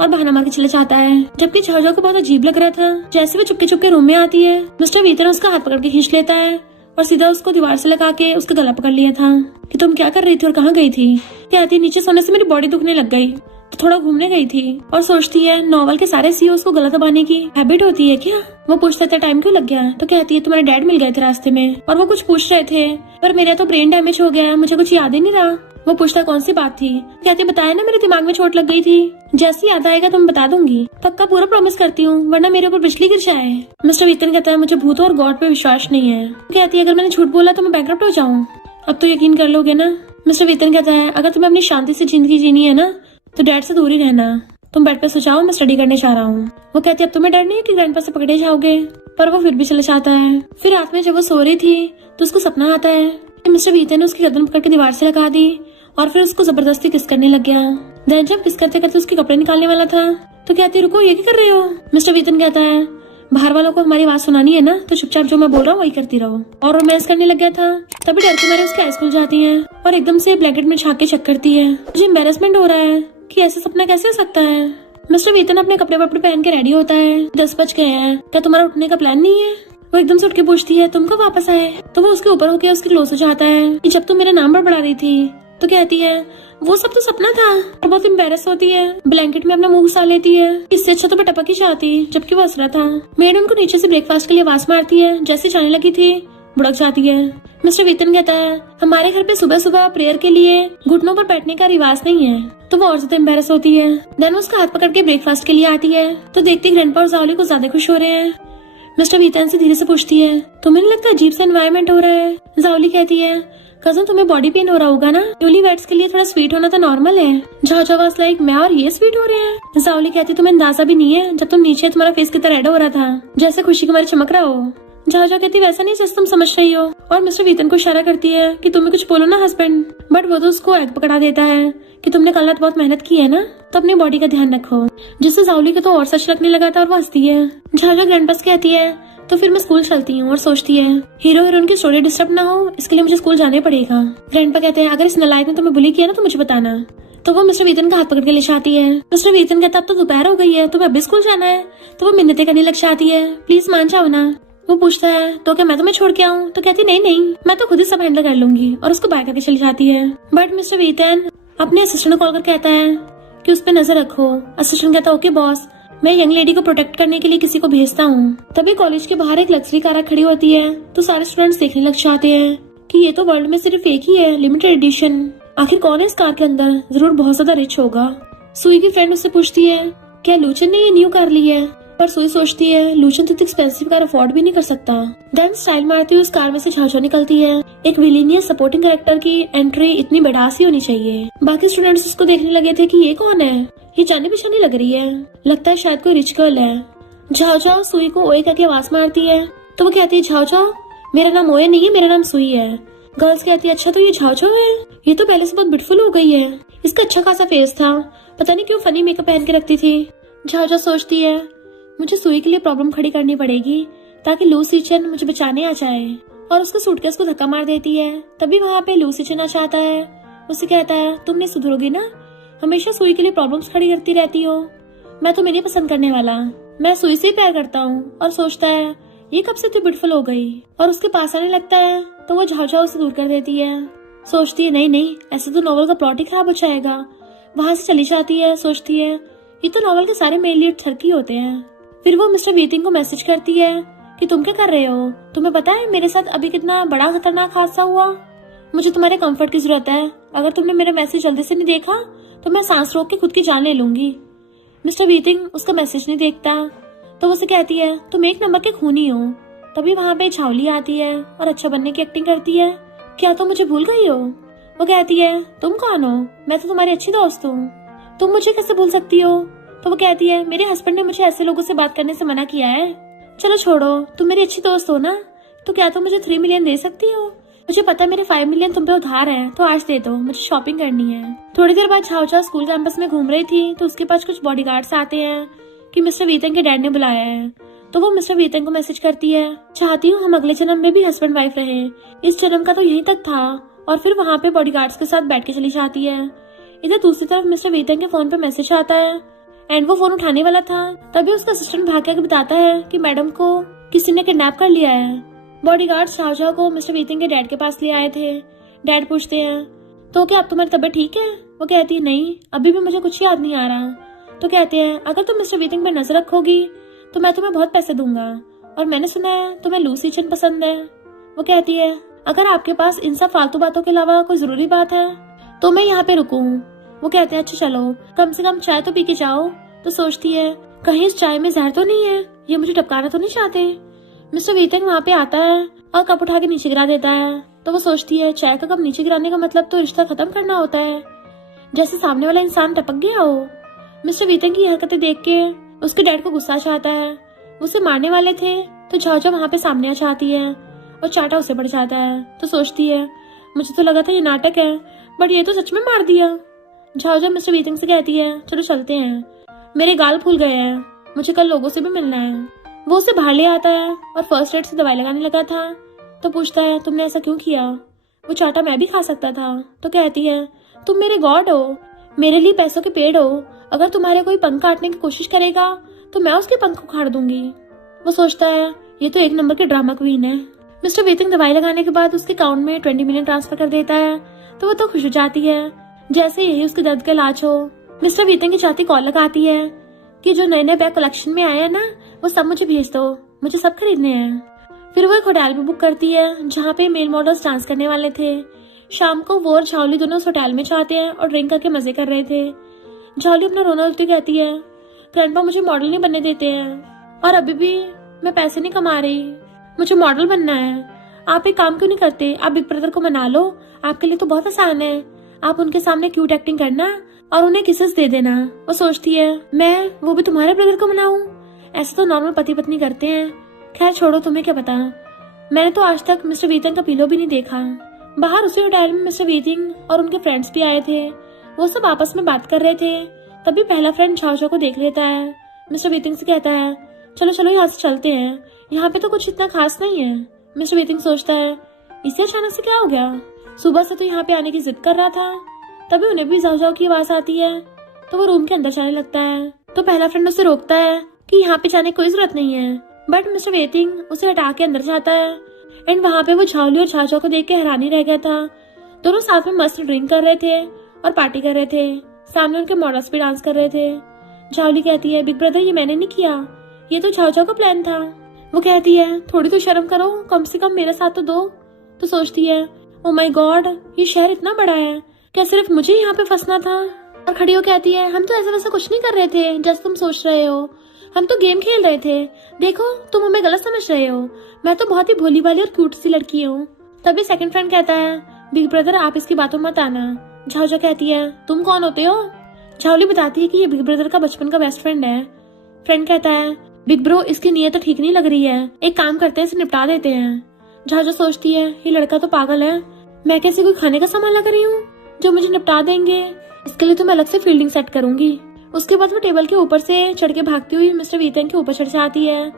और बहाना मार के चले जाता है। जबकि झाओ को बहुत अजीब लग रहा था। जैसे वो चुपके चुपके रूम में आती है मिस्टर वीतन उसका हाथ पकड़ के खींच लेता है और सीधा उसको दीवार से लगा के उसका गला पकड़ लिया था कि तुम क्या कर रही थी और कहाँ गई थी। कहती नीचे सोने से मेरी बॉडी दुखने लग गई तो थोड़ा घूमने गई थी। और सोचती है नॉवल के सारे सीईओ को गला दबाने की हैबिट होती है क्या। वो पूछता था टाइम क्यों लग गया, तो कहती है तुम्हारे डैड मिल गए थे रास्ते में और वो कुछ पूछ रहे थे पर मेरा तो ब्रेन डैमेज हो गया, मुझे कुछ याद ही नहीं रहा। वो पूछता कौन सी बात थी, कहती बताया ना मेरे दिमाग में चोट लग गई थी, जैसे याद आएगा तुम बता दूंगी, पक्का पूरा प्रॉमिस करती हूँ वरना मेरे ऊपर बिजली गिर जाए। मिस्टर वीतन कहता है मुझे भूतों और गॉड पे विश्वास नहीं है। कहती है अगर मैंने झूठ बोला तो मैं बैंकरप्ट हो जाऊँ, अब तो यकीन कर लोगे ना। मिस्टर वीतन कहता है अगर तुम्हें अपनी शांति से जिंदगी जीनी है ना तो डैड से दूर ही रहना, तुम बेड पे सो जाओ, मैं स्टडी करने जा रहा हूँ। वो कहती है अब तुम्हें डर नहीं है कि ग्रैंडपा से पकड़े जाओगे, पर वो फिर भी चले जाता है। फिर रात में जब वो सो रही थी तो उसको सपना आता है कि मिस्टर वीतन ने उसकी गर्दन पकड़ के दीवार से लगा दी और फिर उसको जबरदस्ती किस करने लग गया। देन जब किस करते करते उसके कपड़े निकालने वाला था तो कहती रुको ये क्या कर रहे हो। मिस्टर वीतन कहता है बाहर वालों को हमारी आवाज सुनानी है ना तो चुपचाप जो मैं बोल रहा हूँ वही करती रहो। और रोमांस करने लग गया था। तभी डर के मारे उसकी आइज खुल जाती है और एकदम से ब्लैंकेट में झाँक के चेक करती है। मुझे एम्बेरसमेंट हो रहा है कि ऐसा सपना कैसे हो सकता है। मिस्टर वीतन अपने कपड़े वपड़े पहन के रेडी होता है। 10 बज गए हैं, क्या तुम्हारा उठने का प्लान नहीं है। वो एकदम से उठ के पूछती है तुम कब वापस आए। तो वो उसके ऊपर होकर उसके क्लोज हो जाता है कि जब तुम मेरा नाम बड़बड़ा रही थी। तो कहती है वो सब तो सपना था। और बहुत एम्बेरस होती है, ब्लैंकेट में अपना मुंह घुसा लेती है। इससे अच्छा तो मैं टपक ही जाती, जबकि वो हंस रहा था। मेड उनको नीचे से ब्रेकफास्ट के लिए आवाज मारती है, जैसे जाने लगी थी बुड़क जाती है। मिस्टर वीतन कहता है हमारे घर पे सुबह सुबह प्रेयर के लिए घुटनों पर बैठने का रिवाज नहीं है। तो वो और ज्यादा एम्बेरस होती है। देन उसका हाथ पकड़ के ब्रेकफास्ट के लिए आती है तो देखती ग्रैंडपा और जाओली कुछ ज्यादा खुश हो रहे हैं। मिस्टर वीतन से धीरे से पूछती है तुम्हें नहीं लगता अजीब सा एनवायरनमेंट हो रहा है। जाओली कहती है कजन तुम्हें बॉडी पेन हो रहा होगा ना, न्यूली वेड्स के लिए थोड़ा स्वीट होना तो नॉर्मल है। झाओ वाज लाइक मैं और ये स्वीट हो रहे हैं। जाओली कहती तुम्हें अंदाजा भी नहीं है, जब तुम नीचे तुम्हारा फेस कितना रेड हो रहा था, जैसे खुशी तुम्हारी चमक रहा हो। झाओ कहती वैसा नहीं जैसे तुम समझ रही हो। और मिस्टर वीतन को इशारा करती है कि तुम्हें कुछ बोलो ना हस्बैंड, बट वो तो उसको एग पकड़ा देता है कि तुमने कल रात बहुत मेहनत की है ना, तो अपनी बॉडी का ध्यान रखो। जिससे जाओली को तो और सच लगने लगा था और वो हंसती है। झाओ ग्रैंडपा कहती है तो फिर मैं स्कूल चलती हूँ और सोचती है हीरो हीरोइन की स्टोरी डिस्टर्ब ना हो इसके लिए मुझे स्कूल जाने पड़ेगा। ग्रैंडपा कहते हैं अगर इस नालायक ने तुम्हें बुली किया ना तो मुझे बताना। तो वो मिस्टर वीतन का हाथ पकड़ के ले जाती है। मिस्टर वीतन कहता अब तो दोपहर हो गई है, तुम्हें अभी स्कूल जाना है। तो वो मिन्नतें करने लग जाती है प्लीज मान जाओ ना। वो पूछता है तो क्या मैं तुम्हें छोड़ के आऊँ। तो कहती नहीं मैं तो खुद ही सब हैंडल कर लूंगी और उसको बाय करके चली जाती है। बट मिस्टर वीतन अपने असिस्टेंट को कॉल कर कहता है कि उस पर नजर रखो। असिस्टेंट कहता ओके बॉस, मैं यंग लेडी को प्रोटेक्ट करने के लिए किसी को भेजता हूँ। तभी कॉलेज के बाहर एक लग्जरी कार खड़ी होती है तो सारे स्टूडेंट्स देखने लग जाते हैं कि ये तो वर्ल्ड में सिर्फ एक ही है, लिमिटेड एडिशन। आखिर कौन है इस कार के अंदर, जरूर बहुत ज्यादा रिच होगा। सुई की फ्रेंड उससे पूछती है क्या लूचन ने ये न्यू कार ली है, पर सुई सोचती है लूचन तो एक्सपेंसिव कार अफोर्ड भी नहीं कर सकता। देन स्टाइल मारती हुई उस कार में से झाझो निकलती है। एक विलीनियस सपोर्टिंग कैरेक्टर की एंट्री इतनी बड़ास ही होनी चाहिए। बाकी स्टूडेंट्स उसको देखने लगे थे कि ये कौन है, ये जानी पहचानी लग रही है, लगता है शायद कोई रिच गर्ल है। झाओ सुई को ओए करके आवाज मारती है तो वो कहती है झाओ मेरा नाम ओए नहीं है, मेरा नाम सुई है। गर्ल्स कहती है अच्छा तो ये झाओ है, ये तो पहले से बहुत ब्यूटीफुल हो गई है, इसका अच्छा खासा फेस था, पता नहीं क्यों फनी मेकअप पहन के रखती थी। झाओ सोचती है मुझे सुई के लिए प्रॉब्लम खड़ी करनी पड़ेगी ताकि लू सीचन मुझे बचाने आ जाए, और उसके सूटकेस को धक्का मार देती है। तभी वहाँ पे लू सीचन आ जाता है। उसे कहता है तुम नहीं सुधरोगी ना, हमेशा सुई के लिए प्रॉब्लम्स खड़ी करती रहती हो, मैं तुम्हें नहीं पसंद करने वाला, मैं सुई से ही प्यार करता हूँ। और सोचता है ये कब से तू ब्यूटीफुल हो गई, और उसके पास आने लगता है तो वो झाओ उसे दूर कर देती है। सोचती है नहीं ऐसे तो नॉवल का प्लॉट ही खराब हो जाएगा। वहाँ से चली जाती है। सोचती है ये तो नॉवल के सारे मेल लीड ठरकी होते हैं। फिर वो मिस्टर वीतिंग को मैसेज करती है कि तुम क्या कर रहे हो, तुम्हें पता है मेरे साथ अभी कितना बड़ा खतरनाक हादसा हुआ, मुझे तुम्हारे कंफर्ट की जरूरत है, अगर तुमने मेरा मैसेज जल्दी से नहीं देखा तो मैं सांस रोक के खुद की जान ले लूंगी। मिस्टर वीतिंग उसका मैसेज नहीं देखता तो वो उसे कहती है तुम एक नंबर के खूनी हो। तभी वहाँ पे झाओली आती है और अच्छा बनने की एक्टिंग करती है, क्या तुम मुझे भूल गई हो। वो कहती है तुम कौन हो, मैं तो तुम्हारी अच्छी दोस्त हूँ, तुम मुझे कैसे भूल सकती हो। तो वो कहती है मेरे हस्बैंड ने मुझे ऐसे लोगों से बात करने से मना किया है। चलो छोड़ो, तुम मेरी अच्छी दोस्त हो ना, तो क्या तुम मुझे 3 मिलियन दे सकती हो। मुझे पता है मेरे 5 मिलियन तुम पे उधार है, तो आज दे दो, मुझे शॉपिंग करनी है। थोड़ी देर बाद झाओ स्कूल कैंपस में घूम रही थी तो उसके पास कुछ बॉडीगार्ड्स आते हैं कि मिस्टर वीतन के डैड ने बुलाया है। तो वो मिस्टर वीतन को मैसेज करती है चाहती हूँ हम अगले जन्म में भी हस्बैंड वाइफ रहे, इस जन्म का तो यहीं तक था। और फिर वहाँ पे बॉडीगार्ड्स के साथ बैठ के चली जाती है। इधर दूसरी तरफ मिस्टर वीतन के फोन पे मैसेज आता है एंड वो फोन उठाने वाला था। तभी उसका असिस्टेंट भाग के बताता है कि मैडम को किसी ने किडनैप कर लिया है। बॉडीगार्ड शाहजहां को मिस्टर वीतिंग के डैड के पास ले आए थे। डैड पूछते हैं, तो क्या अब तुम्हारी तबीयत ठीक है? वो कहती है, नहीं, अभी भी मुझे कुछ याद नहीं आ रहा। तो कहते हैं, अगर तुम मिस्टर वीतिंग पर नजर रखोगी तो मैं तुम्हें बहुत पैसे दूंगा, और मैंने सुना है तुम्हें लूसी चेन पसंद है। वो कहती है, अगर आपके पास इन सब फालतू बातों के अलावा कोई जरूरी बात है तो मैं यहाँ पे रुकूं। वो कहते हैं, अच्छा चलो, कम से कम चाय तो पी के जाओ। तो सोचती है, कहीं इस चाय में जहर तो नहीं है, ये मुझे टपकाना तो नहीं चाहते। मिस्टर वीतिंग वहाँ पे आता है और कप उठा के नीचे गिरा देता है। तो वो सोचती है, चाय का कप नीचे गिराने का मतलब तो रिश्ता खत्म करना होता है, जैसे सामने वाला इंसान टपक गया हो। मिस्टर वीतिंग की हरकतें देख के उसके डैड को गुस्सा चाहता है। उसे मारने वाले थे तो झाओझाओ वहाँ पे सामने आ जाती है और चाटा उसे पड़ जाता है। तो सोचती है, मुझे तो लगा था ये नाटक है, बट ये तो सच में मार दिया। झाओझाओ मिस्टर वीतिंग से कहती है, चलो चलते हैं, मेरे गाल फूल गए हैं, मुझे कल लोगों से भी मिलना है। वो उसे बाहर ले आता है और फर्स्ट एड से दवाई लगाने लगा था। तो पूछता है, तुमने ऐसा क्यों किया? वो चाटा मैं भी खा सकता था। तो कहती है, तुम मेरे गॉड हो, मेरे लिए पैसों के पेड़ हो, अगर तुम्हारे कोई पंख काटने की कोशिश करेगा तो मैं उसके पंख उखाड़ दूंगी। वो सोचता है, ये तो एक नंबर की ड्रामा क्वीन है। मिस्टर वीतिंग दवाई लगाने के बाद उसके अकाउंट में 20 मिलियन ट्रांसफर कर देता है। तो वो तो खुश हो जाती है, जैसे यही उसके दर्द का इलाज हो। मिस्टर वीतिंग की चाची कॉल लगाती है कि जो नए नए बैग कलेक्शन में आए हैं ना, वो सब मुझे भेज दो, मुझे सब खरीदने हैं। फिर वो एक होटल भी बुक करती है जहाँ पे मेल मॉडल्स डांस करने वाले थे। शाम को वो और झाओली दोनों उस होटल में जाते हैं और ड्रिंक करके मजे कर रहे थे। झाओली अपना रोना रोती कहती है, ग्रैंडपा मुझे मॉडल नहीं बनने देते हैं और अभी भी मैं पैसे नहीं कमा रही, मुझे मॉडल बनना है। आप एक काम क्यों नहीं करते, आप बिग ब्रदर को मना लो, आपके लिए तो बहुत आसान है, आप उनके सामने क्यूट एक्टिंग करना और उन्हें किसेस दे देना। वो सोचती है, मैं वो भी तुम्हारे ब्रदर को मनाऊं? ऐसा तो नॉर्मल पति पत्नी करते हैं। खैर छोड़ो, तुम्हें क्या पता, मैंने तो आज तक मिस्टर वीतिंग का पिलो भी नहीं देखा। बाहर उसी होटल में मिस्टर वीतिंग और उनके फ्रेंड्स भी आए थे। वो सब आपस में बात कर रहे थे। तभी पहला फ्रेंड झाओझाओ को देख लेता है। मिस्टर वीतिंग से कहता है, चलो चलो यहाँ से चलते हैं, यहाँ पे तो कुछ इतना खास नहीं है। मिस्टर वीतिंग सोचता है, इसे अचानक से क्या हो गया, सुबह से तो यहाँ पे आने की जिद कर रहा था। तभी उन्हें भी झाओझाओ की आवाज आती है तो वो रूम के अंदर जाने लगता है। तो पहला फ्रेंड उसे रोकता है कि यहाँ पे जाने की कोई जरूरत नहीं है, बट मिस्टर वीतिंग उसे हटा के अंदर जाता है। एंड वहाँ पे वो झाओली और झाओझाओ को देख के हैरानी रह गया था। दोनों साथ में मस्त ड्रिंक कर रहे थे और पार्टी कर रहे थे। सामने उनके मॉडल्स भी डांस कर रहे थे। झाओली कहती है, बिग ब्रदर ये मैंने नहीं किया, ये तो झाओझाओ का प्लान था। वो कहती है, थोड़ी तो शर्म करो, कम से कम मेरे साथ तो दो। तो सोचती है, ओ माय गॉड, ये शहर इतना बड़ा है, क्या सिर्फ मुझे यहाँ पे फंसना था? और खड़ी हो कहती है, हम तो ऐसा वैसा कुछ नहीं कर रहे थे जैसे तुम सोच रहे हो, हम तो गेम खेल रहे थे, देखो तुम हमें गलत समझ रहे हो, मैं तो बहुत ही भोली भाली और क्यूट सी लड़की हूँ। तभी सेकंड फ्रेंड कहता है, बिग ब्रदर आप इसकी बातों मत आना। झाओझाओ कहती है, तुम कौन होते हो? झाओली बताती है कि ये बिग ब्रदर का बचपन का बेस्ट फ्रेंड है। फ्रेंड कहता है, बिग ब्रो इसकी नीयत तो ठीक नहीं लग रही है, एक काम करते हैं, इसे निपटा देते हैं। झाओझाओ सोचती है, ये लड़का तो पागल है, मैं कैसे कोई खाने का सामान लगा रही हूँ जो मुझे निपटा देंगे, इसके लिए तो मैं अलग से फील्डिंग सेट करूंगी। उसके बाद वो टेबल के ऊपर से चढ़ के भागती हुई मिस्टर वीतिंग के ऊपर चढ़ जाती है।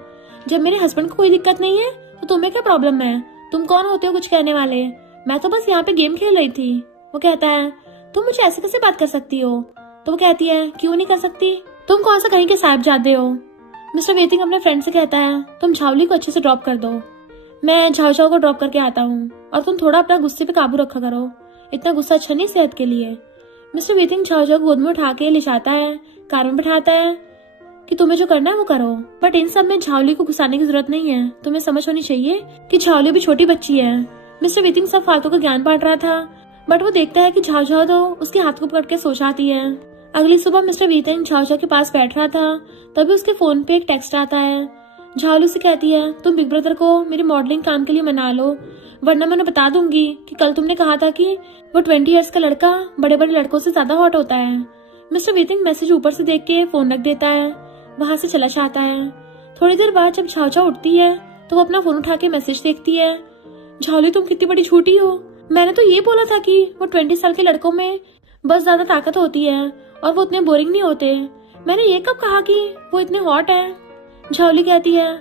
जब मेरे हस्बैंड को कोई दिक्कत नहीं है तो तुम्हें क्या प्रॉब्लम है, तुम कौन होते हो कुछ कहने वाले, मैं तो बस यहाँ पे गेम खेल रही थी। वो कहता है, तुम मुझे ऐसे कैसे बात कर सकती हो? तो वो कहती है, क्यों नहीं कर सकती, तुम कौन सा कहीं के साहिबजादे हो? मिस्टर वीतिंग अपने फ्रेंड से कहता है, तुम झाओली को अच्छे से ड्रॉप कर दो, मैं झाओझाओ को ड्रॉप करके आता हूँ, और तुम थोड़ा अपना गुस्से पे काबू रखा करो, इतना गुस्सा अच्छा नहीं सेहत के लिए। मिस्टर वीतिंग झाओझाओ को गोद में उठा के ले जाता है, कार में बैठाता है कि तुम्हें जो करना है वो करो, बट इन सब में झाओली को घुसाने की जरूरत नहीं है, तुम्हें समझ होनी चाहिए कि झाओली भी छोटी बच्ची है। मिस्टर वीतिंग सब फालतू का ज्ञान बांट रहा था, बट वो देखता है कि झाओझाओ तो उसके हाथ को पकड़ के सो जाती है। अगली सुबह मिस्टर वीतिंग झाओझाओ के पास बैठ रहा था, तभी उसके फोन पे एक टेक्स्ट आता है। झाओली से कहती है, तुम बिग ब्रदर को मेरे मॉडलिंग काम के लिए मना लो, वरना मैं उन्हें बता दूंगी कि कल तुमने कहा था कि वो 20 इयर्स का लड़का बड़े बड़े लड़कों से ज्यादा हॉट होता है। मिस्टर वीतिंग मैसेज ऊपर से देख के फोन रख देता है, वहां से चला जाता है। थोड़ी देर बाद जब झाओझाओ उठती है तो वो अपना फोन उठा के मैसेज देखती है, झाओली तुम कितनी बड़ी झूठी हो, मैंने तो ये बोला था कि वो 20 साल के लड़कों में बस ज्यादा ताकत होती है और वो उतने बोरिंग नहीं होते, मैंने ये कब कहा कि वो इतने हॉट है? झाओली कहती है,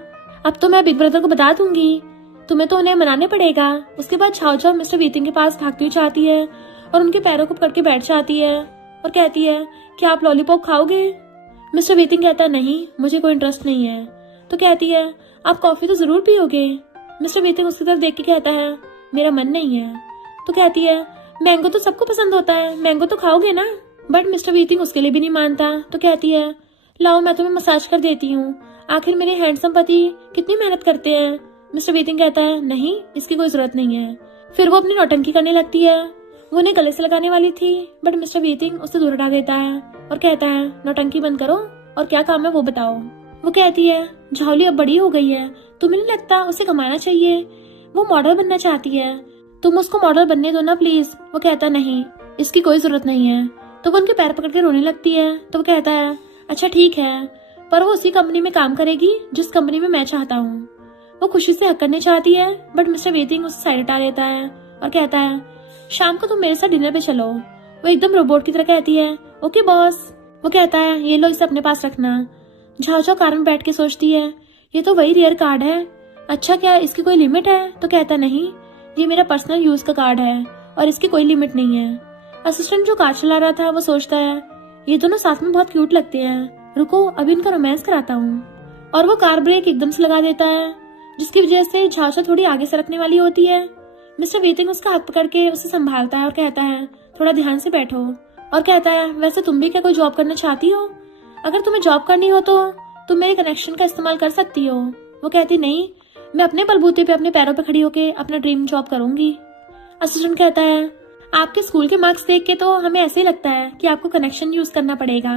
अब तो मैं बिग ब्रदर को बता दूंगी, तुम्हें तो उन्हें मनाने पड़ेगा। उसके बाद झाओझाओ मिस्टर वीतिंग के पास भागती हुई जाती है और उनके पैरों को पकड़ के बैठ जाती है और कहती है, क्या आप लॉलीपॉप खाओगे? मिस्टर वीतिंग कहता है, नहीं मुझे कोई इंटरेस्ट नहीं है। तो कहती है, आप कॉफी तो जरूर पियोगे? मिस्टर वीतिंग उसकी तरफ देख के कहता है मेरा मन नहीं है। तो कहती है मैंगो तो सबको पसंद होता है, मैंगो तो खाओगे ना। बट मिस्टर वीतिंग उसके लिए भी नहीं मानता। तो कहती है लाओ मैं तुम्हें मसाज कर देती हूँ, आखिर मेरे हैंडसम पति कितनी मेहनत करते हैं। मिस्टर वीतिंग कहता है नहीं, इसकी कोई जरूरत नहीं है। फिर वो अपनी नौटंकी करने लगती है। वो उन्हें गले से लगाने वाली थी बट मिस्टर वीतिंग उससे दूर हटा देता है और कहता है नौटंकी बंद करो और क्या काम है वो बताओ। वो कहती है झावली अब बड़ी हो गई है, तुम्हें नहीं लगता उसे कमाना चाहिए? वो मॉडल बनना चाहती है, तुम उसको मॉडल बनने दो ना प्लीज। वो कहता नहीं, इसकी कोई जरूरत नहीं है। तो वो उनके पैर पकड़ के रोने लगती है। तो वो कहता है अच्छा ठीक है, पर वो उसी कंपनी में काम करेगी जिस कंपनी में मैं चाहता हूँ। वो खुशी से हक करने चाहती है बट मिस्टर वीतिंग उसे साइड हटा देता है और कहता है शाम को तुम मेरे साथ डिनर पे चलो। वो एकदम रोबोट की तरह कहती है ओके बॉस। वो कहता है ये लो इसे अपने पास रखना। झाओ झाओ कार में बैठ के सोचती है ये तो वही रेयर कार्ड है, अच्छा क्या इसकी कोई लिमिट है? तो कहता नहीं, ये मेरा पर्सनल यूज का कार्ड है और इसकी कोई लिमिट नहीं है। असिस्टेंट जो कार चला रहा था वो सोचता है ये दोनों साथ में बहुत क्यूट लगते हैं, रुको अभी इनका रोमांस कराता हूँ। और वो कार ब्रेक एकदम से लगा देता है जिसकी वजह से झाओ झाओ थोड़ी आगे सरकने वाली होती है। मिस्टर वीतिंग उसका हाथ पकड़ के उसे संभालता है और कहता है थोड़ा ध्यान से बैठो। और कहता है वैसे तुम भी क्या कोई जॉब करना चाहती हो? अगर तुम्हें जॉब करनी हो तो तुम मेरे कनेक्शन का इस्तेमाल कर सकती हो। वो कहती नहीं, मैं अपने बलबूते पे अपने पैरों पे खड़ी होके अपना ड्रीम जॉब करूंगी। असिस्टेंट कहता है आपके स्कूल के मार्क्स देख के तो हमें ऐसे ही लगता है कि आपको कनेक्शन यूज करना पड़ेगा।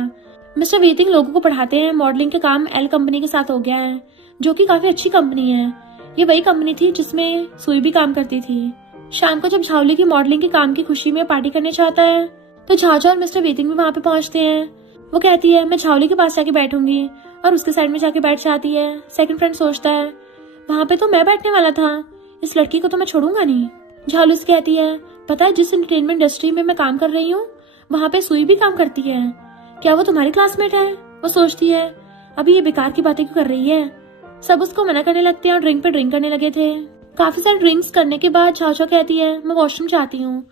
मिस्टर वीतिंग लोगों को पढ़ाते हैं, मॉडलिंग का काम एल कंपनी के साथ हो गया है जो कि काफी अच्छी कंपनी है। ये वही कंपनी थी जिसमें सुई भी काम करती थी। शाम को जब झावली की मॉडलिंग के काम की खुशी में पार्टी करने चाहता है तो झाओ और मिस्टर वीतिंग भी वहाँ पे पहुंचते हैं। वो कहती है मैं झावली के पास जाके बैठूंगी और उसके साइड में जाके बैठ जाती है। सेकंड फ्रेंड सोचता है वहाँ पे तो मैं बैठने वाला था, इस लड़की को तो मैं छोड़ूंगा नहीं। झावली से कहती है पता है जिस एंटरटेनमेंट इंडस्ट्री में मैं काम कर रही हूँ वहाँ पे सुई भी काम करती है, क्या वो तुम्हारी क्लासमेट है? वो सोचती है अभी ये बेकार की बातें क्यों कर रही है। सब उसको मना करने लगते हैं और ड्रिंक पे ड्रिंक करने लगे थे। काफी सारे ड्रिंक्स करने के बाद झाओ कहती है मैं वॉशरूम चाहती हूँ।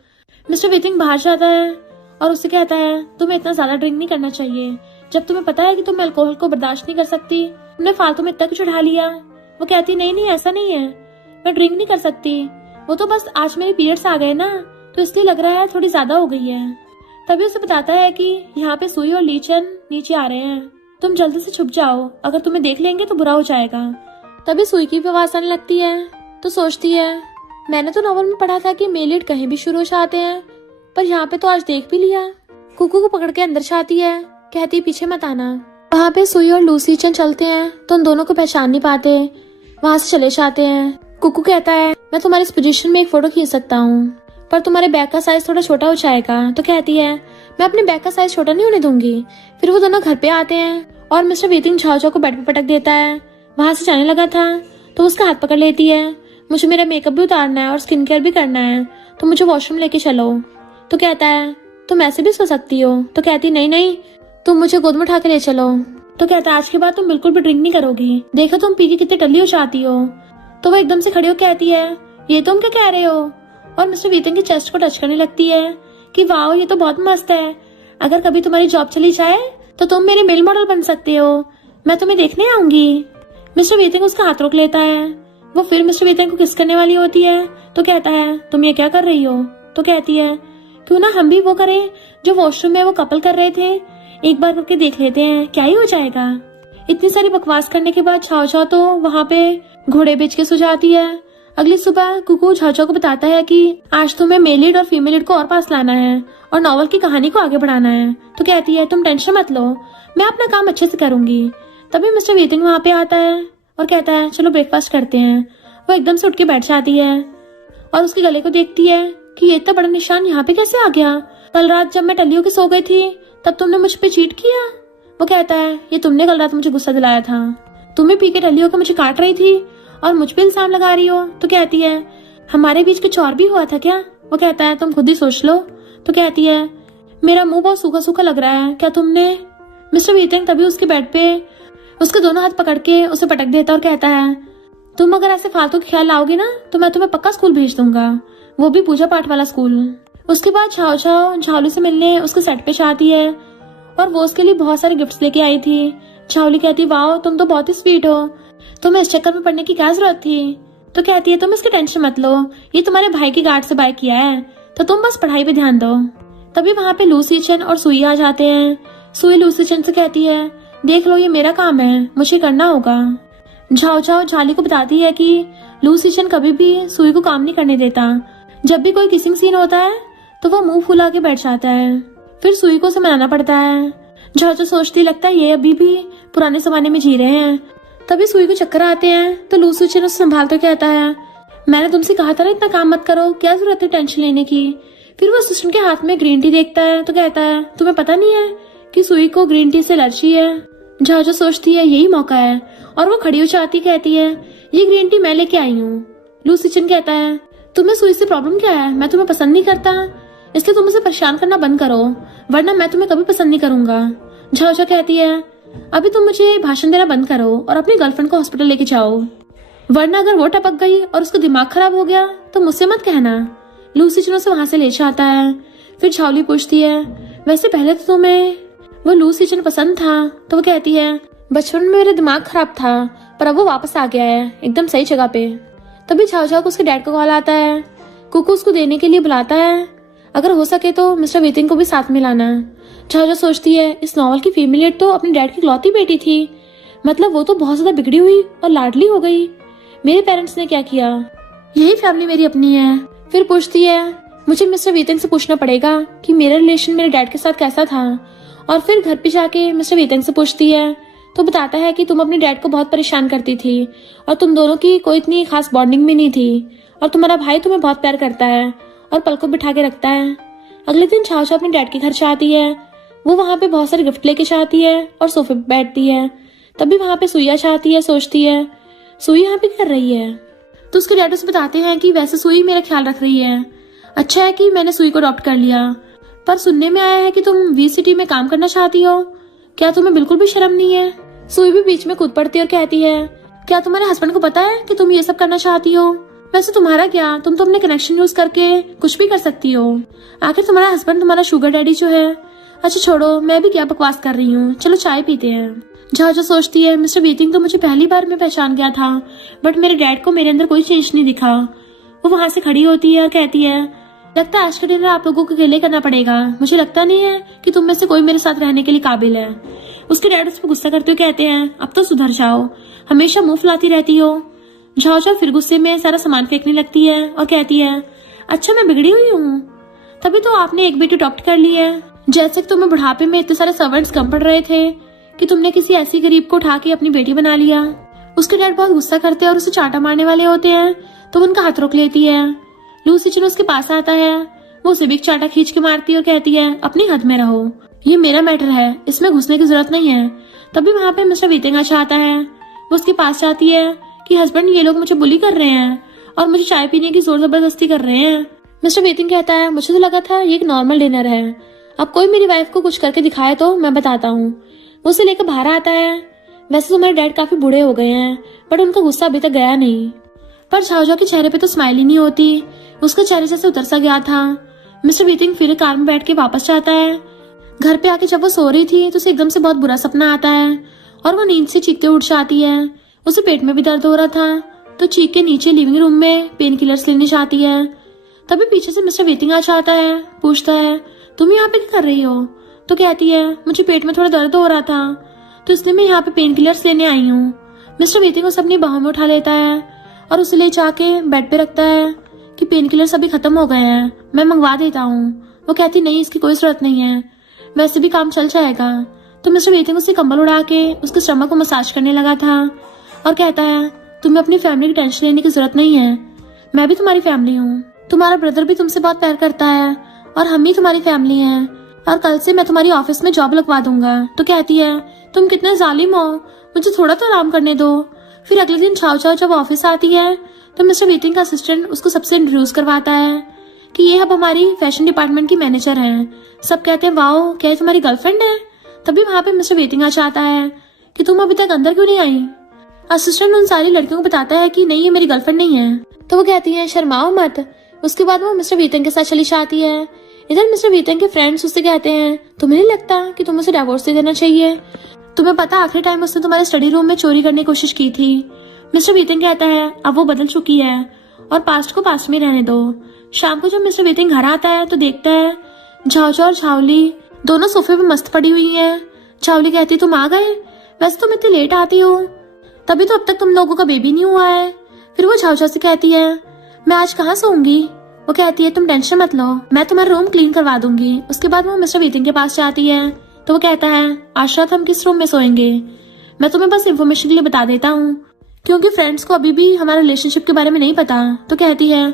मिस्टर वीतिंग बाहर जाता है और उससे कहता है तुम्हें इतना ज्यादा ड्रिंक नहीं करना चाहिए, जब तुम्हें पता है कि तुम अल्कोहल को बर्दाश्त नहीं कर सकती, तुमने फालतू में इतना कुछ उठा लिया। वो कहती नहीं नहीं ऐसा नहीं है, मैं ड्रिंक नहीं कर सकती, वो तो बस आज मेरे पीरियड्स आ गए ना तो इसलिए लग रहा है थोड़ी ज्यादा हो गई है। तभी उसे बताता है कि यहाँ पे सुई और लीचन नीचे आ रहे हैं, तुम जल्दी से छुप जाओ, अगर तुम्हें देख लेंगे तो बुरा हो जाएगा। तभी सुई की भी आवाज आने लगती है तो सोचती है मैंने तो नॉवल में पढ़ा था कि मेलिड कहीं भी शुरू हो जाते हैं, पर यहाँ पे तो आज देख भी लिया। कुकू को पकड़ के अंदर जाती है, कहती पीछे मत आना। वहाँ पे सुई और लूसी चन चलते हैं तो उन दोनों को पहचान नहीं पाते, वहाँ से चले जाते हैं। कुकू कहता है मैं तुम्हारी इस पोजीशन में एक फोटो खींच सकता हूँ पर तुम्हारे बैग का साइज थोड़ा छोटा हो जाएगा। तो कहती है मैं अपने बैग का साइज छोटा नहीं होने दूंगी। फिर वो दोनों घर पे आते हैं और मिस्टर वीतिंग झाओ को बेड पे पटक देता है। वहां से जाने लगा था तो उसका हाथ पकड़ लेती है, मुझे मेरा मेकअप भी उतारना है और स्किन केयर भी करना है तो मुझे वॉशरूम लेके चलो। तो कहता है तुम ऐसे भी सो सकती हो। तो कहती नहीं नहीं तुम मुझे गोद में उठा के ले चलो। तो कहता है आज के बाद तुम बिल्कुल भी ड्रिंक नहीं करोगी, देखो तुम पी के कितने टल्ली हो जाती हो। तो वो एकदम से खड़ी हो कहती है ये तुम क्या कह रहे हो, और मिस्टर वीतिंग की चेस्ट को टच करने लगती है कि वाओ ये तो बहुत मस्त है, अगर कभी तुम्हारी जॉब चली जाए तो तुम मेरे मेल मॉडल बन सकते हो, मैं तुम्हें देखने आऊंगी। मिस्टर वीतिंग उसका हाथ रोक लेता है। वो फिर मिस्टर वीतिंग को किस करने वाली होती है तो कहता है तुम ये क्या कर रही हो। तो कहती है क्यों ना हम भी वो करें जो वॉशरूम में वो कपल कर रहे थे, एक बार करके देख लेते हैं क्या ही हो जाएगा। इतनी सारी बकवास करने के बाद झाओ तो वहाँ पे घोड़े बेच के सो जाती है। अगली सुबह कुकू झाओ को बताता है कि आज तुम्हें मेल लीड और फीमेल लीड को और पास लाना है और नॉवल की कहानी को आगे बढ़ाना है। तो कहती है तुम टेंशन मत लो, मैं अपना काम अच्छे से करूंगी। तभी मिस्टर वीतिंग वहाँ पे आता है और कहता है चलो ब्रेकफास्ट करते हैं। वो एकदम से उठ के बैठ जाती है और उसके गले को देखती है कि ये इतना बड़ा निशान यहाँ पे कैसे आ गया, कल रात जब मैं टल्ली होके सो गई थी तब तुमने मुझ पे चीट किया। वो कहता है ये तुमने कल रात मुझे गुस्सा दिलाया था, तुम्हें पी के टल्ली होकर मुझे काट रही थी और मुझ पे इल्जाम लगा रही हो। तो कहती है हमारे बीच कुछ और भी हुआ था क्या। वो कहता है तुम खुद ही सोच लो। तो कहती है मेरा मुंह बहुत सूखा सूखा लग रहा है, क्या तुमने। मिस्टर वीतिंग तभी उसके बेड पे उसके दोनों हाथ पकड़ के उसे पटक देता और कहता है तुम अगर ऐसे फालतू के ख्याल लाओगे ना तो मैं तुम्हें पक्का स्कूल भेज दूंगा, वो भी पूजा पाठ वाला स्कूल। उसके बाद झावली से मिलने उसके सेट पे जाती है और वो उसके लिए बहुत सारे गिफ्ट्स लेके आई थी। झावली कहती वाओ तुम तो बहुत ही स्वीट हो, तुम्हें इस चक्कर में पड़ने की क्या जरूरत थी, तो कहती है तुम इसकी टेंशन मत लो, ये तुम्हारे भाई की गार्ड से बाय किया है, तो तुम बस पढ़ाई पे ध्यान दो। तभी वहाँ पे लूसी चेन और सुई आ जाते हैं। सुई लूसी चेन से कहती है देख लो ये मेरा काम है, मुझे करना होगा। झाओ झाओ झाली को बताती है कि लूसी चेन कभी भी सुई को काम नहीं करने देता। जब भी कोई किसिंग सीन होता है तो वो मुंह फुला के बैठ जाता है, फिर सुई को उसे मनाना पड़ता है। झाओ झाओ सोचती लगता है ये अभी भी पुराने जमाने में जी रहे हैं। तभी सुई को चक्कर आते हैं तो लूसी चेन उसे संभालते कहता है मैंने तुमसे कहा था ना इतना काम मत करो, क्या जरूरत है टेंशन लेने की। फिर वो असिस्टेंट के हाथ में ग्रीन टी देखता है तो कहता है तुम्हें पता नहीं है कि सुई को ग्रीन टी से एलर्जी है। झाओ झाओ सोचती है यही मौका है और वो खड़ी हो जाती कहती है ये ग्रीन टी मैं लेके आई हूँ। लूसी चेन कहता है तुम्हें सुई से प्रॉब्लम क्या है, मैं तुम्हें पसंद नहीं करता, इसलिए तुम मुझे परेशान करना बंद करो वरना मैं तुम्हें कभी पसंद नहीं करूंगा। झाओ झाओ कहती है अभी तुम मुझे भाषण देना बंद करो और अपनी गर्लफ्रेंड को हॉस्पिटल लेके जाओ, वरना अगर वो टपक गई और उसका दिमाग खराब हो गया तो मुझसे मत कहना। लूसी चेन उसे वहां से ले जाता है। फिर झाओली पूछती है वैसे पहले तो तुम्हें वो लूसी चेन पसंद था, तो वो कहती है बचपन में मेरा दिमाग खराब था पर अब वो वापस आ गया है एकदम सही जगह पे। तभी झाओ झाओ को उसके डैड का कॉल आता है। कुकू उसको देने के लिए बुलाता है, अगर हो सके तो मिस्टर वेतिंग को भी साथ में लाना। झाओ झाओ सोचती है इस नॉवल की फीमेल तो अपने डैड की इकलौती बेटी थी, मतलब वो तो बहुत ज्यादा बिगड़ी हुई और लाडली हो गई। मेरे पेरेंट्स ने क्या किया, यही फैमिली मेरी अपनी है। फिर पूछती है मुझे मिस्टर वेतिंग से पूछना पड़ेगा कि मेरा रिलेशन मेरे डैड के साथ कैसा था। और फिर घर पे जाके मिस्टर वेतिंग से पूछती है तो बताता है कि तुम अपने डैड को बहुत परेशान करती थी और तुम दोनों की कोई इतनी खास बॉन्डिंग भी नहीं थी, और तुम्हारा भाई तुम्हें बहुत प्यार करता है और पल को बिठा के रखता है। अगले दिन झाओ झाओ अपने डैड के घर जाती है। वो वहाँ पे बहुत सारे गिफ्ट लेके जाती है और सोफे पे बैठती है। तभी वहाँ पे सुइया चाहती है, सोचती है सुई यहाँ पे कर रही है। तो उसके डैड उसे बताते हैं कि वैसे सुई मेरा ख्याल रख रही है, अच्छा है कि मैंने सुई को अडॉप्ट कर लिया, पर सुनने में आया है कि तुम वी सिटी में काम करना चाहती हो, क्या तुम्हें बिल्कुल भी शर्म नहीं है। सुई भी बीच में कूद पड़ती है और कहती है क्या तुम्हारे हस्बैंड को पता है कि तुम ये सब करना चाहती हो। वैसे तुम्हारा क्या, तुम तो अपने कनेक्शन यूज करके कुछ भी कर सकती हो, आखिर तुम्हारा हस्बैंड तुम्हारा शुगर डैडी जो है। अच्छा छोड़ो, मैं भी क्या बकवास कर रही हूँ, चलो चाय पीते हैं। झाओ झाओ सोचती है मिस्टर वेतिंग तो मुझे पहली बार में पहचान गया था, बट मेरे डैड को मेरे अंदर कोई चेंज नहीं दिखा। वो वहां से खड़ी होती है और कहती है लगता है आज का डिनर आप लोगों को अकेले करना पड़ेगा, मुझे लगता नहीं है कि तुम में से कोई मेरे साथ रहने के लिए काबिल है। उसके डैड उस पर गुस्सा करते हुए कहते हैं अब तो सुधर जाओ, हमेशा मुंह फुलाती रहती हो। झाओ झाओ फिर गुस्से में सारा सामान फेंकने लगती है और कहती है अच्छा मैं बिगड़ी हुई हूँ, तभी तो आपने एक बेटी अडॉप्ट कर ली है। जैसे कि तुम्हें बुढ़ापे में इतने सारे सर्वेंट्स कम पड़ रहे थे कि तुमने किसी ऐसी गरीब को उठा के अपनी बेटी बना लिया। उसके डैड बहुत गुस्सा करते हैं और उसे चाटा मारने वाले होते हैं, तो उनका हाथ रोक लेती है। लूसी चेन उसके पास आता है, वो उसे भी चाटा खींच के मारती है और कहती है अपनी हद में रहो, ये मेरा मैटर है, इसमें घुसने की जरूरत नहीं है। तभी वहाँ पे मिस्टर वेतिंग आता है। वो उसके पास जाती है कि हस्बैंड ये लोग मुझे बुली कर रहे हैं और मुझे चाय पीने की जोर जबरदस्ती कर रहे हैं। मिस्टर वेतिंग कहता है मुझे तो लगा था ये एक नॉर्मल डिनर है, अब कोई मेरी वाइफ को कुछ करके दिखाए तो मैं बताता हूँ। वो उसे लेकर बाहर आता है। वैसे तो मेरे डैड काफी बूढ़े हो गए हैं, बट उनका गुस्सा अभी तक गया नहीं। पर झाओ झाओ के चेहरे पे तो स्माइल ही नहीं होती, उसका चेहरे जैसे उतर सा गया था। मिस्टर वेतिंग फिर कार में बैठ के वापस जाता है। घर पे आके जब वो सो रही थी तो उसे एकदम से बहुत बुरा सपना आता है और वो नींद से चीखते उठ जाती है। उसे पेट में भी दर्द हो रहा था, तो चीख के नीचे लिविंग रूम में पेन किलर्स लेने जाती है। तभी पीछे से मिस्टर वेतिंग आ जाता है, पूछता है तुम यहाँ पे क्या कर रही हो। तो कहती है मुझे पेट में थोड़ा दर्द हो रहा था, तो इसलिए मैं यहाँ पे पेन किलर्स लेने आई हूँ। मिस्टर वेतिंग उसे अपनी बाहों में उठा लेता है और उसे ले जाके बेड पे रखता है कि पेन किलर्स अभी खत्म हो गए हैं, मैं मंगवा देता हूँ। वो कहती नहीं इसकी कोई जरूरत नहीं है, वैसे भी काम चल जाएगा। तो मिस्टर वेतिंग उसे कंबल उड़ा के उसके स्टमक को मसाज करने लगा था और कहता है तुम्हें अपनी फैमिली की टेंशन लेने की जरूरत नहीं है, मैं भी तुम्हारी फैमिली हूँ, तुम्हारा ब्रदर भी तुमसे बहुत प्यार करता है और हम ही तुम्हारी फैमिली हैं, और कल से मैं तुम्हारी ऑफिस में जॉब लगवा दूंगा। तो कहती है तुम कितने जालिम हो, मुझे थोड़ा तो आराम करने दो। फिर अगले दिन झाओ झाओ जब ऑफिस आती है तो मिस्टर वेतिंग का असिस्टेंट उसको सबसे इंट्रोड्यूस करवाता है कि ये अब हमारी फैशन डिपार्टमेंट की मैनेजर हैं। सब कहते हैं वाओ क्या ये तुम्हारी गर्लफ्रेंड है। तभी वहाँ पे मिस्टर वेतिंग आ जाता है कि तुम अभी तक अंदर क्यों नहीं आई। असिस्टेंट उन सारी लड़कियों को बताता है कि नहीं ये मेरी गर्लफ्रेंड नहीं है। तो वो कहती है शर्माओ मत। उसके बाद वो मिस्टर वेतिंग के साथ चली जाती है। इधर मिस्टर वेतिंग के फ्रेंड्स उससे कहते हैं तुम्हें नहीं लगता कि तुम्हें उसे डिवोर्स दे देना चाहिए, तुम्हें पता आखिरी टाइम उसने तुम्हारे स्टडी रूम में चोरी करने की कोशिश की थी, मिस्टर वीतिंग कहता है अब वो बदल चुकी है और पास्ट को पास्ट में रहने दो। शाम को जब मिस्टर वीतिंग घर आता है तो देखता है झाओझाओ और झावली दोनों सोफे पे मस्त पड़ी हुई हैं। झावली कहती तुम आ गए, वैसे तुम इतनी लेट आती हो, तभी तो अब तक तुम लोगों का बेबी नहीं हुआ है। फिर वो झाओझाओ से कहती है मैं आज कहाँ सोऊंगी। वो कहती है तुम टेंशन मत लो, मैं तुम्हारा रूम क्लीन करवा दूंगी। उसके बाद वो मिस्टर वीतिंग के पास जाती है तो वो कहता है आज रात हम किस रूम में सोएंगे, मैं तुम्हें बस इन्फॉर्मेशन के लिए बता देता हूँ क्योंकि फ्रेंड्स को अभी भी हमारे रिलेशनशिप के बारे में नहीं पता। तो कहती है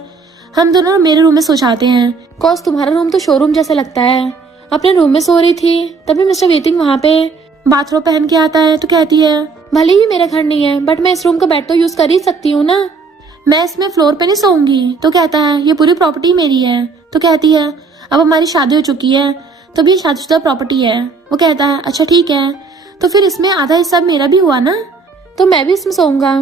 हम दोनों मेरे रूम में सो जाते हैं, कॉज तुम्हारा रूम तो शोरूम जैसा लगता है। अपने रूम में सो रही थी तभी मिस्टर वीतिंग वहाँ पे बाथरोब पहन के आता है तो कहती है भले ही मेरा घर नहीं है बट मैं इस रूम का बेड तो यूज कर ही सकती हूँ ना, मैं इसमें फ्लोर पे नहीं सोऊंगी। तो कहता है ये पूरी प्रॉपर्टी मेरी है। तो कहती है अब हमारी शादी हो चुकी है तो ये शादीशुदा प्रॉपर्टी है। वो कहता है अच्छा ठीक है, तो फिर इसमें आधा हिस्सा मेरा भी हुआ ना, तो मैं भी इसमें सोऊंगा।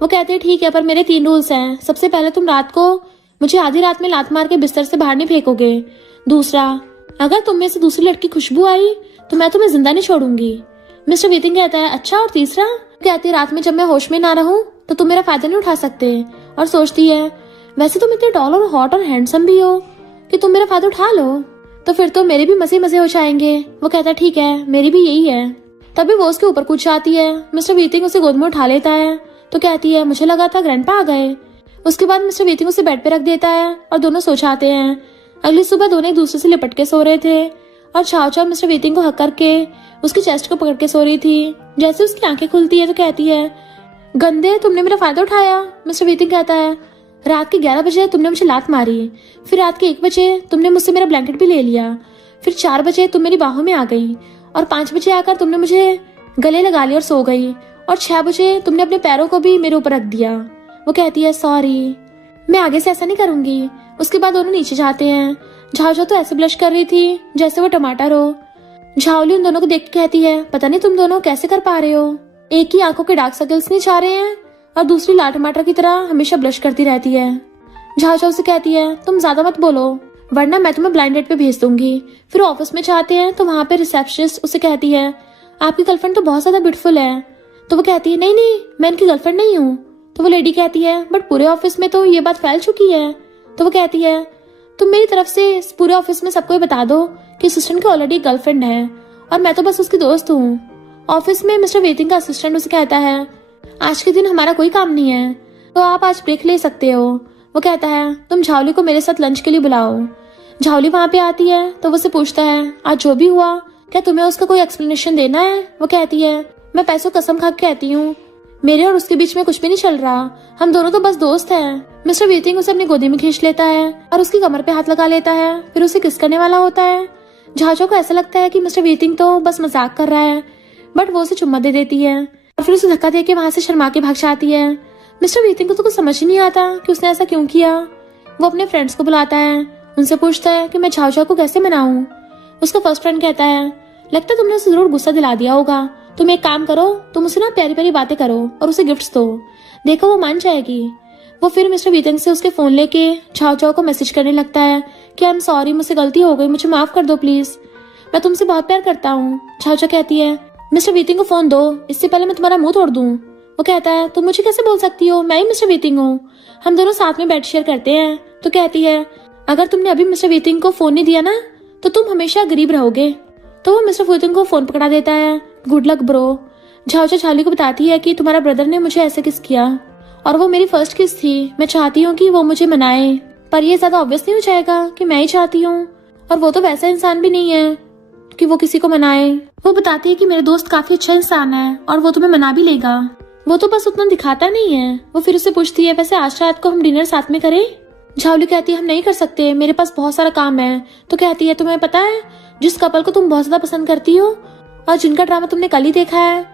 वो कहते हैं ठीक है पर मेरे 3 रूल्स हैं। सबसे पहले तुम रात को मुझे आधी रात में लात मार के बिस्तर से बाहर नहीं फेंकोगे। दूसरा, अगर तुम में से दूसरी लड़की खुशबू आई तो मैं तुम्हें जिंदा नहीं छोड़ूंगी। मिस्टर वीतिंग कहता है अच्छा और तीसरा। कहती है रात में जब मैं होश में ना रहूं तो तुम मेरा फायदा नहीं उठा सकते। और सोचती है वैसे तुम इतने टॉल और हॉट और हैंडसम भी हो कि तुम मेरा फायदा उठा लो, तो फिर तो मेरे भी मजे मजे हो जाएंगे। वो कहता है ठीक है मेरी भी यही है। तभी वो उसके ऊपर कूद जाती है। मिस्टर वीतिंग उसे गोद में उठा लेता है तो कहती है मुझे लगा था ग्रैंडपा आ गए। उसके बाद मिस्टर वीतिंग उसे बेड पे रख देता है और दोनों सो जाते हैं। अगली सुबह दोनों एक दूसरे से लिपट के सो रहे थे और झाओझाओ मिस्टर वीतिंग को हक करके उसकी चेस्ट को पकड़ के सो रही थी। जैसे उसकी आंखें खुलती है तो कहती है गंदे तुमने मेरा फायदा उठाया। मिस्टर वीतिंग कहता है रात के 11 बजे तुमने मुझे लात मारी, फिर रात के 1 बजे तुमने मुझसे मेरा ब्लैंकेट भी ले लिया, फिर 4 बजे तुम मेरी बाहों में आ गई और 5 बजे आकर तुमने मुझे गले लगा लिया और सो गई और 6 बजे तुमने अपने पैरों को भी मेरे ऊपर रख दिया। वो कहती है सॉरी, मैं आगे से ऐसा नहीं करूंगी। उसके बाद दोनों नीचे जाते हैं। झाओझाओ तो ऐसे ब्लश कर रही थी जैसे वो टमाटर हो। झावली उन दोनों को देख के कहती है पता नहीं तुम दोनों कैसे कर पा रहे हो, एक ही आंखों के डार्क सर्कल्स नहीं जा रहे हैं और दूसरी लाल टमाटर की तरह हमेशा ब्लश करती रहती है। झाओझाओ से कहती है तुम ज्यादा मत बोलो वरना मैं तुम्हें ब्लाइंड डेट पे भेज दूंगी। फिर ऑफिस में जाते हैं तो वहाँ पे रिसेप्शनिस्ट उसे कहती है आपकी गर्लफ्रेंड तो बहुत ज्यादा ब्यूटीफुल है। तो वो कहती है नहीं नहीं मैं इनकी गर्लफ्रेंड नहीं हूँ। तो वो लेडी कहती है बट पूरे ऑफिस में तो ये बात फैल चुकी है। तो वो कहती है तुम मेरी तरफ से पूरे ऑफिस में सबको बता दो कि असिस्टेंट की ऑलरेडी गर्लफ्रेंड है और मैं तो बस उसकी दोस्त हूँ। ऑफिस में मिस्टर वीतिंग का असिस्टेंट उसे कहता है आज के दिन हमारा कोई काम नहीं है तो आप आज ब्रेक ले सकते हो। वो कहता है तुम झावली को मेरे साथ लंच के लिए बुलाओ। झावली वहाँ पे आती है तो वो से पूछता है आज जो भी हुआ क्या तुम्हें उसका कोई एक्सप्लेनेशन देना है। वो कहती है मैं पैसों कसम खा के कहती हूँ मेरे और उसके बीच में कुछ भी नहीं चल रहा, हम दोनों तो बस दोस्त हैं। मिस्टर वीतिंग उसे अपनी गोदी में खींच लेता है और उसकी कमर पे हाथ लगा लेता है, फिर उसे किस करने वाला होता है। झाओझाओ को ऐसा लगता है कि मिस्टर वीतिंग तो बस मजाक कर रहा है बट वो उसे चुम्मा दे देती है और फिर उसे धक्का दे के वहाँ से शर्मा के भाग जाती है। मिस्टर वीतिंग को तो कुछ समझ ही नहीं आता कि उसने ऐसा क्यों किया। वो अपने फ्रेंड्स को बुलाता है, उनसे पूछता है कि मैं झाओझाओ को कैसे मनाऊं। उसका फर्स्ट फ्रेंड कहता है लगता है तुमने उसे जरूर गुस्सा दिला दिया होगा, तुम एक काम करो तुम उसे ना प्यारी प्यारी बातें करो और उसे गिफ्ट्स दो, देखो वो मान जाएगी। वो फिर मिस्टर वीतिंग से उसके फोन लेके झाओझाओ को मैसेज करने लगता है कि आई एम सॉरी मुझसे गलती हो गई, मुझे माफ कर दो प्लीज, मैं तुमसे बहुत प्यार करता हूँ। झाओझाओ कहती है मिस्टर वीतिंग को फोन दो इससे पहले मैं तुम्हारा मुंह तोड़ दूं। वो कहता है तुम मुझे कैसे बोल सकती हो, मैं ही मिस्टर वीतिंग हूँ, हम दोनों साथ में बेड शेयर करते हैं। तो कहती है अगर तुमने अभी मिस्टर वीतिंग को फोन नहीं दिया ना तो तुम हमेशा गरीब रहोगे। तो वो मिस्टर वीतिंग को फोन पकड़ा देता है, गुड लक ब्रो। झाओझाओ झावली को बताती है कि तुम्हारा ब्रदर ने मुझे ऐसे किस किया और वो मेरी फर्स्ट किस थी, मैं चाहती हूँ कि वो मुझे मनाए पर ये ज्यादा ऑब्वियस नहीं हो जाएगा कि मैं ही चाहती हूँ और वो तो वैसा इंसान भी नहीं है कि वो किसी को मनाए। वो बताती है कि मेरे दोस्त काफी अच्छा इंसान है और वो तुम्हें मना भी लेगा, वो तो बस उतना दिखाता नहीं है। वो फिर उससे पूछती है वैसे आज रात को हम डिनर साथ में करें। झावली कहती है हम नहीं कर सकते, मेरे पास बहुत सारा काम है। तो कहती है तुम्हें पता है जिस कपल को तुम बहुत ज्यादा पसंद करती हो और जिनका ड्रामा तुमने कल ही देखा है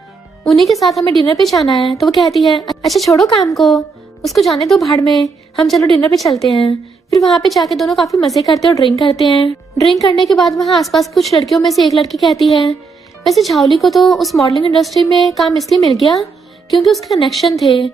उन्हीं के साथ हमें डिनर पे जाना है। तो वो कहती है अच्छा छोड़ो काम को, उसको जाने दो भाड़ में, हम चलो डिनर पे चलते हैं। फिर वहाँ पे जाके दोनों काफी मजे करते हैं और ड्रिंक करते हैं। ड्रिंक करने के बाद वहाँ आसपास की कुछ लड़कियों में से एक लड़की कहती है वैसे झावली को तो उस मॉडलिंग इंडस्ट्री में काम इसलिए मिल गया क्योंकि उसके कनेक्शन थे,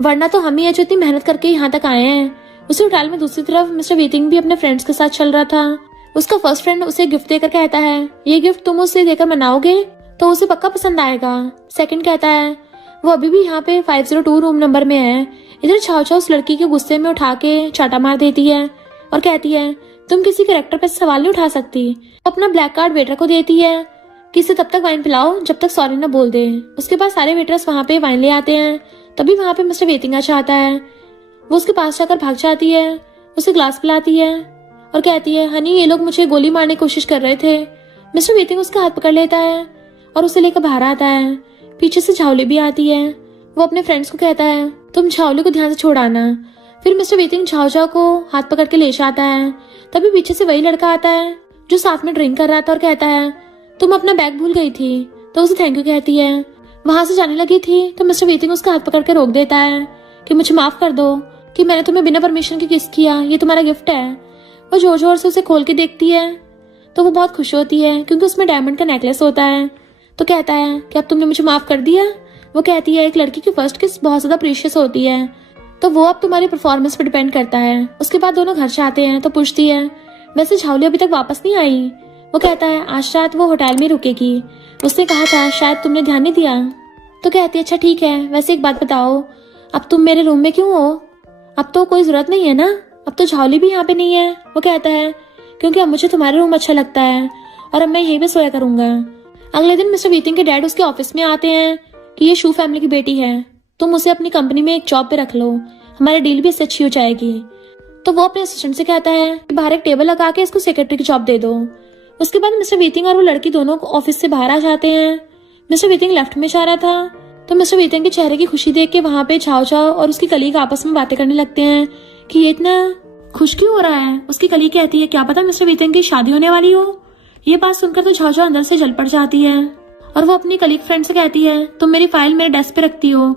वरना तो हम ही है जो इतनी मेहनत करके यहाँ तक आए हैं। उसी होटल में दूसरी तरफ मिस्टर वीतिंग भी अपने फ्रेंड्स के साथ चल रहा था। उसका फर्स्ट फ्रेंड उसे गिफ्ट देकर कहता है ये गिफ्ट तुम उसे देकर मनाओगे तो उसे पक्का पसंद आएगा। सेकंड कहता है वो अभी भी यहाँ पे 502 रूम नंबर में है। इधर छाव छाव उस लड़की के गुस्से में उठा के चाटा मार देती है और कहती है तुम किसी कैरेक्टर पे सवाल नहीं उठा सकती। वो अपना ब्लैक कार्ड वेटर को देती है कि इसे तब तक वाइन पिलाओ जब तक सॉरी ना बोल दे। उसके बाद सारे वेटर्स वहाँ पे वाइन ले आते हैं। तभी वहाँ पे मिस्टर वेतिंगा आता है। वो उसके पास जाकर भाग जाती है, उसे ग्लास पिलाती है और कहती है हनी ये लोग मुझे गोली मारने की कोशिश कर रहे थे। मिस्टर वेतिंग उसका हाथ पकड़ लेता है और उसे लेकर बाहर आता है। पीछे से झावली भी आती है। वो अपने फ्रेंड्स को कहता है तुम झावली को ध्यान से छोड़ आना। फिर मिस्टर वेतिंग झाव झाव को हाथ पकड़ के ले जाता है। तभी पीछे से वही लड़का आता है जो साथ में ड्रिंक कर रहा था और कहता है तुम अपना बैग भूल गई थी। तो उसे थैंक यू कहती है। वहां से जाने लगी थी तो मिस्टर वेतिंग उसका हाथ पकड़ के रोक देता है कि मुझे माफ कर दो कि मैंने तुम्हें बिना परमिशन के किस किया, ये तुम्हारा गिफ्ट है। वो जोर जोर से उसे खोल के देखती है तो वो बहुत खुश होती है क्योंकि उसमें डायमंड का नेकलेस होता है। तो कहता है कि अब तुमने मुझे माफ कर दिया। वो कहती है एक लड़की की फर्स्ट किस बहुत ज्यादा प्रीशियस होती है, तो वो अब तुम्हारी परफॉर्मेंस पर डिपेंड करता है। उसके बाद दोनों घर जाते हैं तो पूछती है वैसे झावली अभी तक वापस नहीं आई। वो कहता है आज रात वो होटल में रुकेगी, उसने कहा था शायद तुमने ध्यान नहीं दिया। तो कहती है अच्छा ठीक है, वैसे एक बात बताओ अब तुम मेरे रूम में क्यों हो? अब तो कोई जरूरत नहीं है ना, अब तो झावली भी यहाँ पे नहीं है। वो कहता है क्योंकि अब मुझे तुम्हारा रूम अच्छा लगता है और अब मैं यहीं पे सोया करूंगा। अगले दिन मिस्टर वेतिंग के डैड उसके ऑफिस में आते हैं कि ये शू फैमिली की बेटी है, तुम उसे अपनी कंपनी में एक जॉब पे रख लो, हमारी डील भी इससे अच्छी हो जाएगी। तो वो अपने असिस्टेंट से कहता है कि बाहर एक टेबल लगा के इसको सेक्रेटरी की जॉब दे दो। उसके बाद मिस्टर वेतिंग और वो लड़की दोनों ऑफिस से बाहर आ जाते हैं। मिस्टर वेतिंग लेफ्ट में जा रहा था तो मिस्टर वेतिंग के चेहरे की खुशी देख के वहाँ पे छाव छाव और उसकी कलीग आपस में बातें करने लगते हैं कि ये इतना खुश क्यों हो रहा है। उसकी कलीग कहती है क्या पता मिस्टर वेतिंग की शादी होने वाली हो। ये बात सुनकर तो छाव छाव अंदर से जल पड़ जाती है और वो अपनी कलीग फ्रेंड से कहती है तुम मेरी फाइल मेरे डेस्क पे रखती हो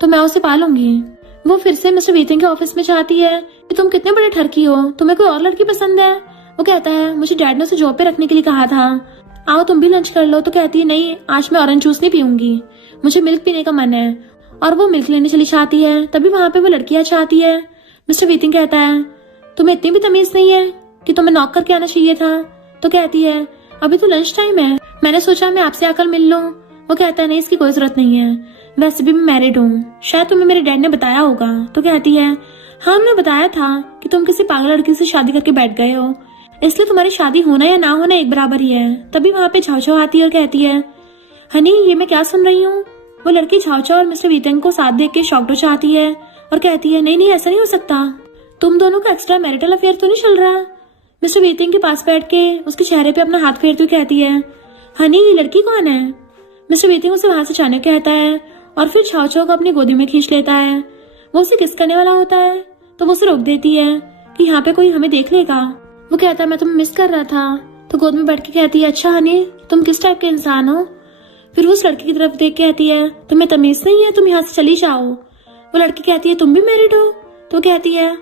तो मैं उसे पालूंगी। वो फिर से मिस्टर वेतिंग के ऑफिस में चाहती है कि तुम कितने बड़े ठरकी हो, तुम्हें कोई और लड़की पसंद है। वो कहता है मुझे डैड ने उसे जॉब पे रखने के लिए कहा था, आओ तुम भी लंच कर लो। तो कहती है नहीं आज मैं ऑरेंज जूस नहीं पीऊंगी, मुझे मिल्क पीने का मन है। और वो मिल्क लेने चली जाती है। तभी वहाँ पे वो लड़कियां चाहती है। मिस्टर वेतिंग कहता है तुम्हें इतनी भी तमीज नहीं है कि तुम्हें नॉक करके आना चाहिए था। तो कहती है अभी तो लंच टाइम है, मैंने सोचा मैं आपसे आकर मिल लूं। वो कहता है नहीं इसकी कोई जरूरत नहीं है, वैसे भी मैं मैरिड हूँ, शायद तुम्हें मेरे डैड ने बताया होगा। तो कहती है हाँ हमने बताया था कि तुम किसी पागल लड़की से शादी करके बैठ गए हो, इसलिए तुम्हारी शादी होना या ना होना एक बराबर ही है। तभी वहाँ पे छाव छाव आती है और कहती है हनी ये मैं क्या सुन रही हूँ। वो लड़की छाव छाव और मिस्टर वेतिंग को साथ देख के शॉक्ड हो जाती है और कहती है नहीं ऐसा नहीं हो सकता, तुम दोनों का एक्स्ट्रा मैरिटल अफेयर तो नहीं चल रहा। मिस्टर वेतिंग के पास बैठ के उसके चेहरे पे अपना हाथ फेरते हुए कहती है हनी ये लड़की कौन है। मिस्टर वेतिंग उसे वहां से जाने कहता है और फिर छाव छाव को अपनी गोदी में खींच लेता है। वो उसे किस करने वाला होता है तो वो उसे रोक देती है कि यहाँ पे कोई हमें देख लेगा। वो कहता है मैं तुम्हें मिस कर रहा था। तो गोद में बैठ के कहती है अच्छा हनी तुम किस टाइप के इंसान हो। फिर वो उस लड़की की तरफ देख के कहती है तुम्हें तमीज नहीं है, तुम यहाँ से चली जाओ। वो लड़की कहती है तुम भी मैरिड हो। तो कहती है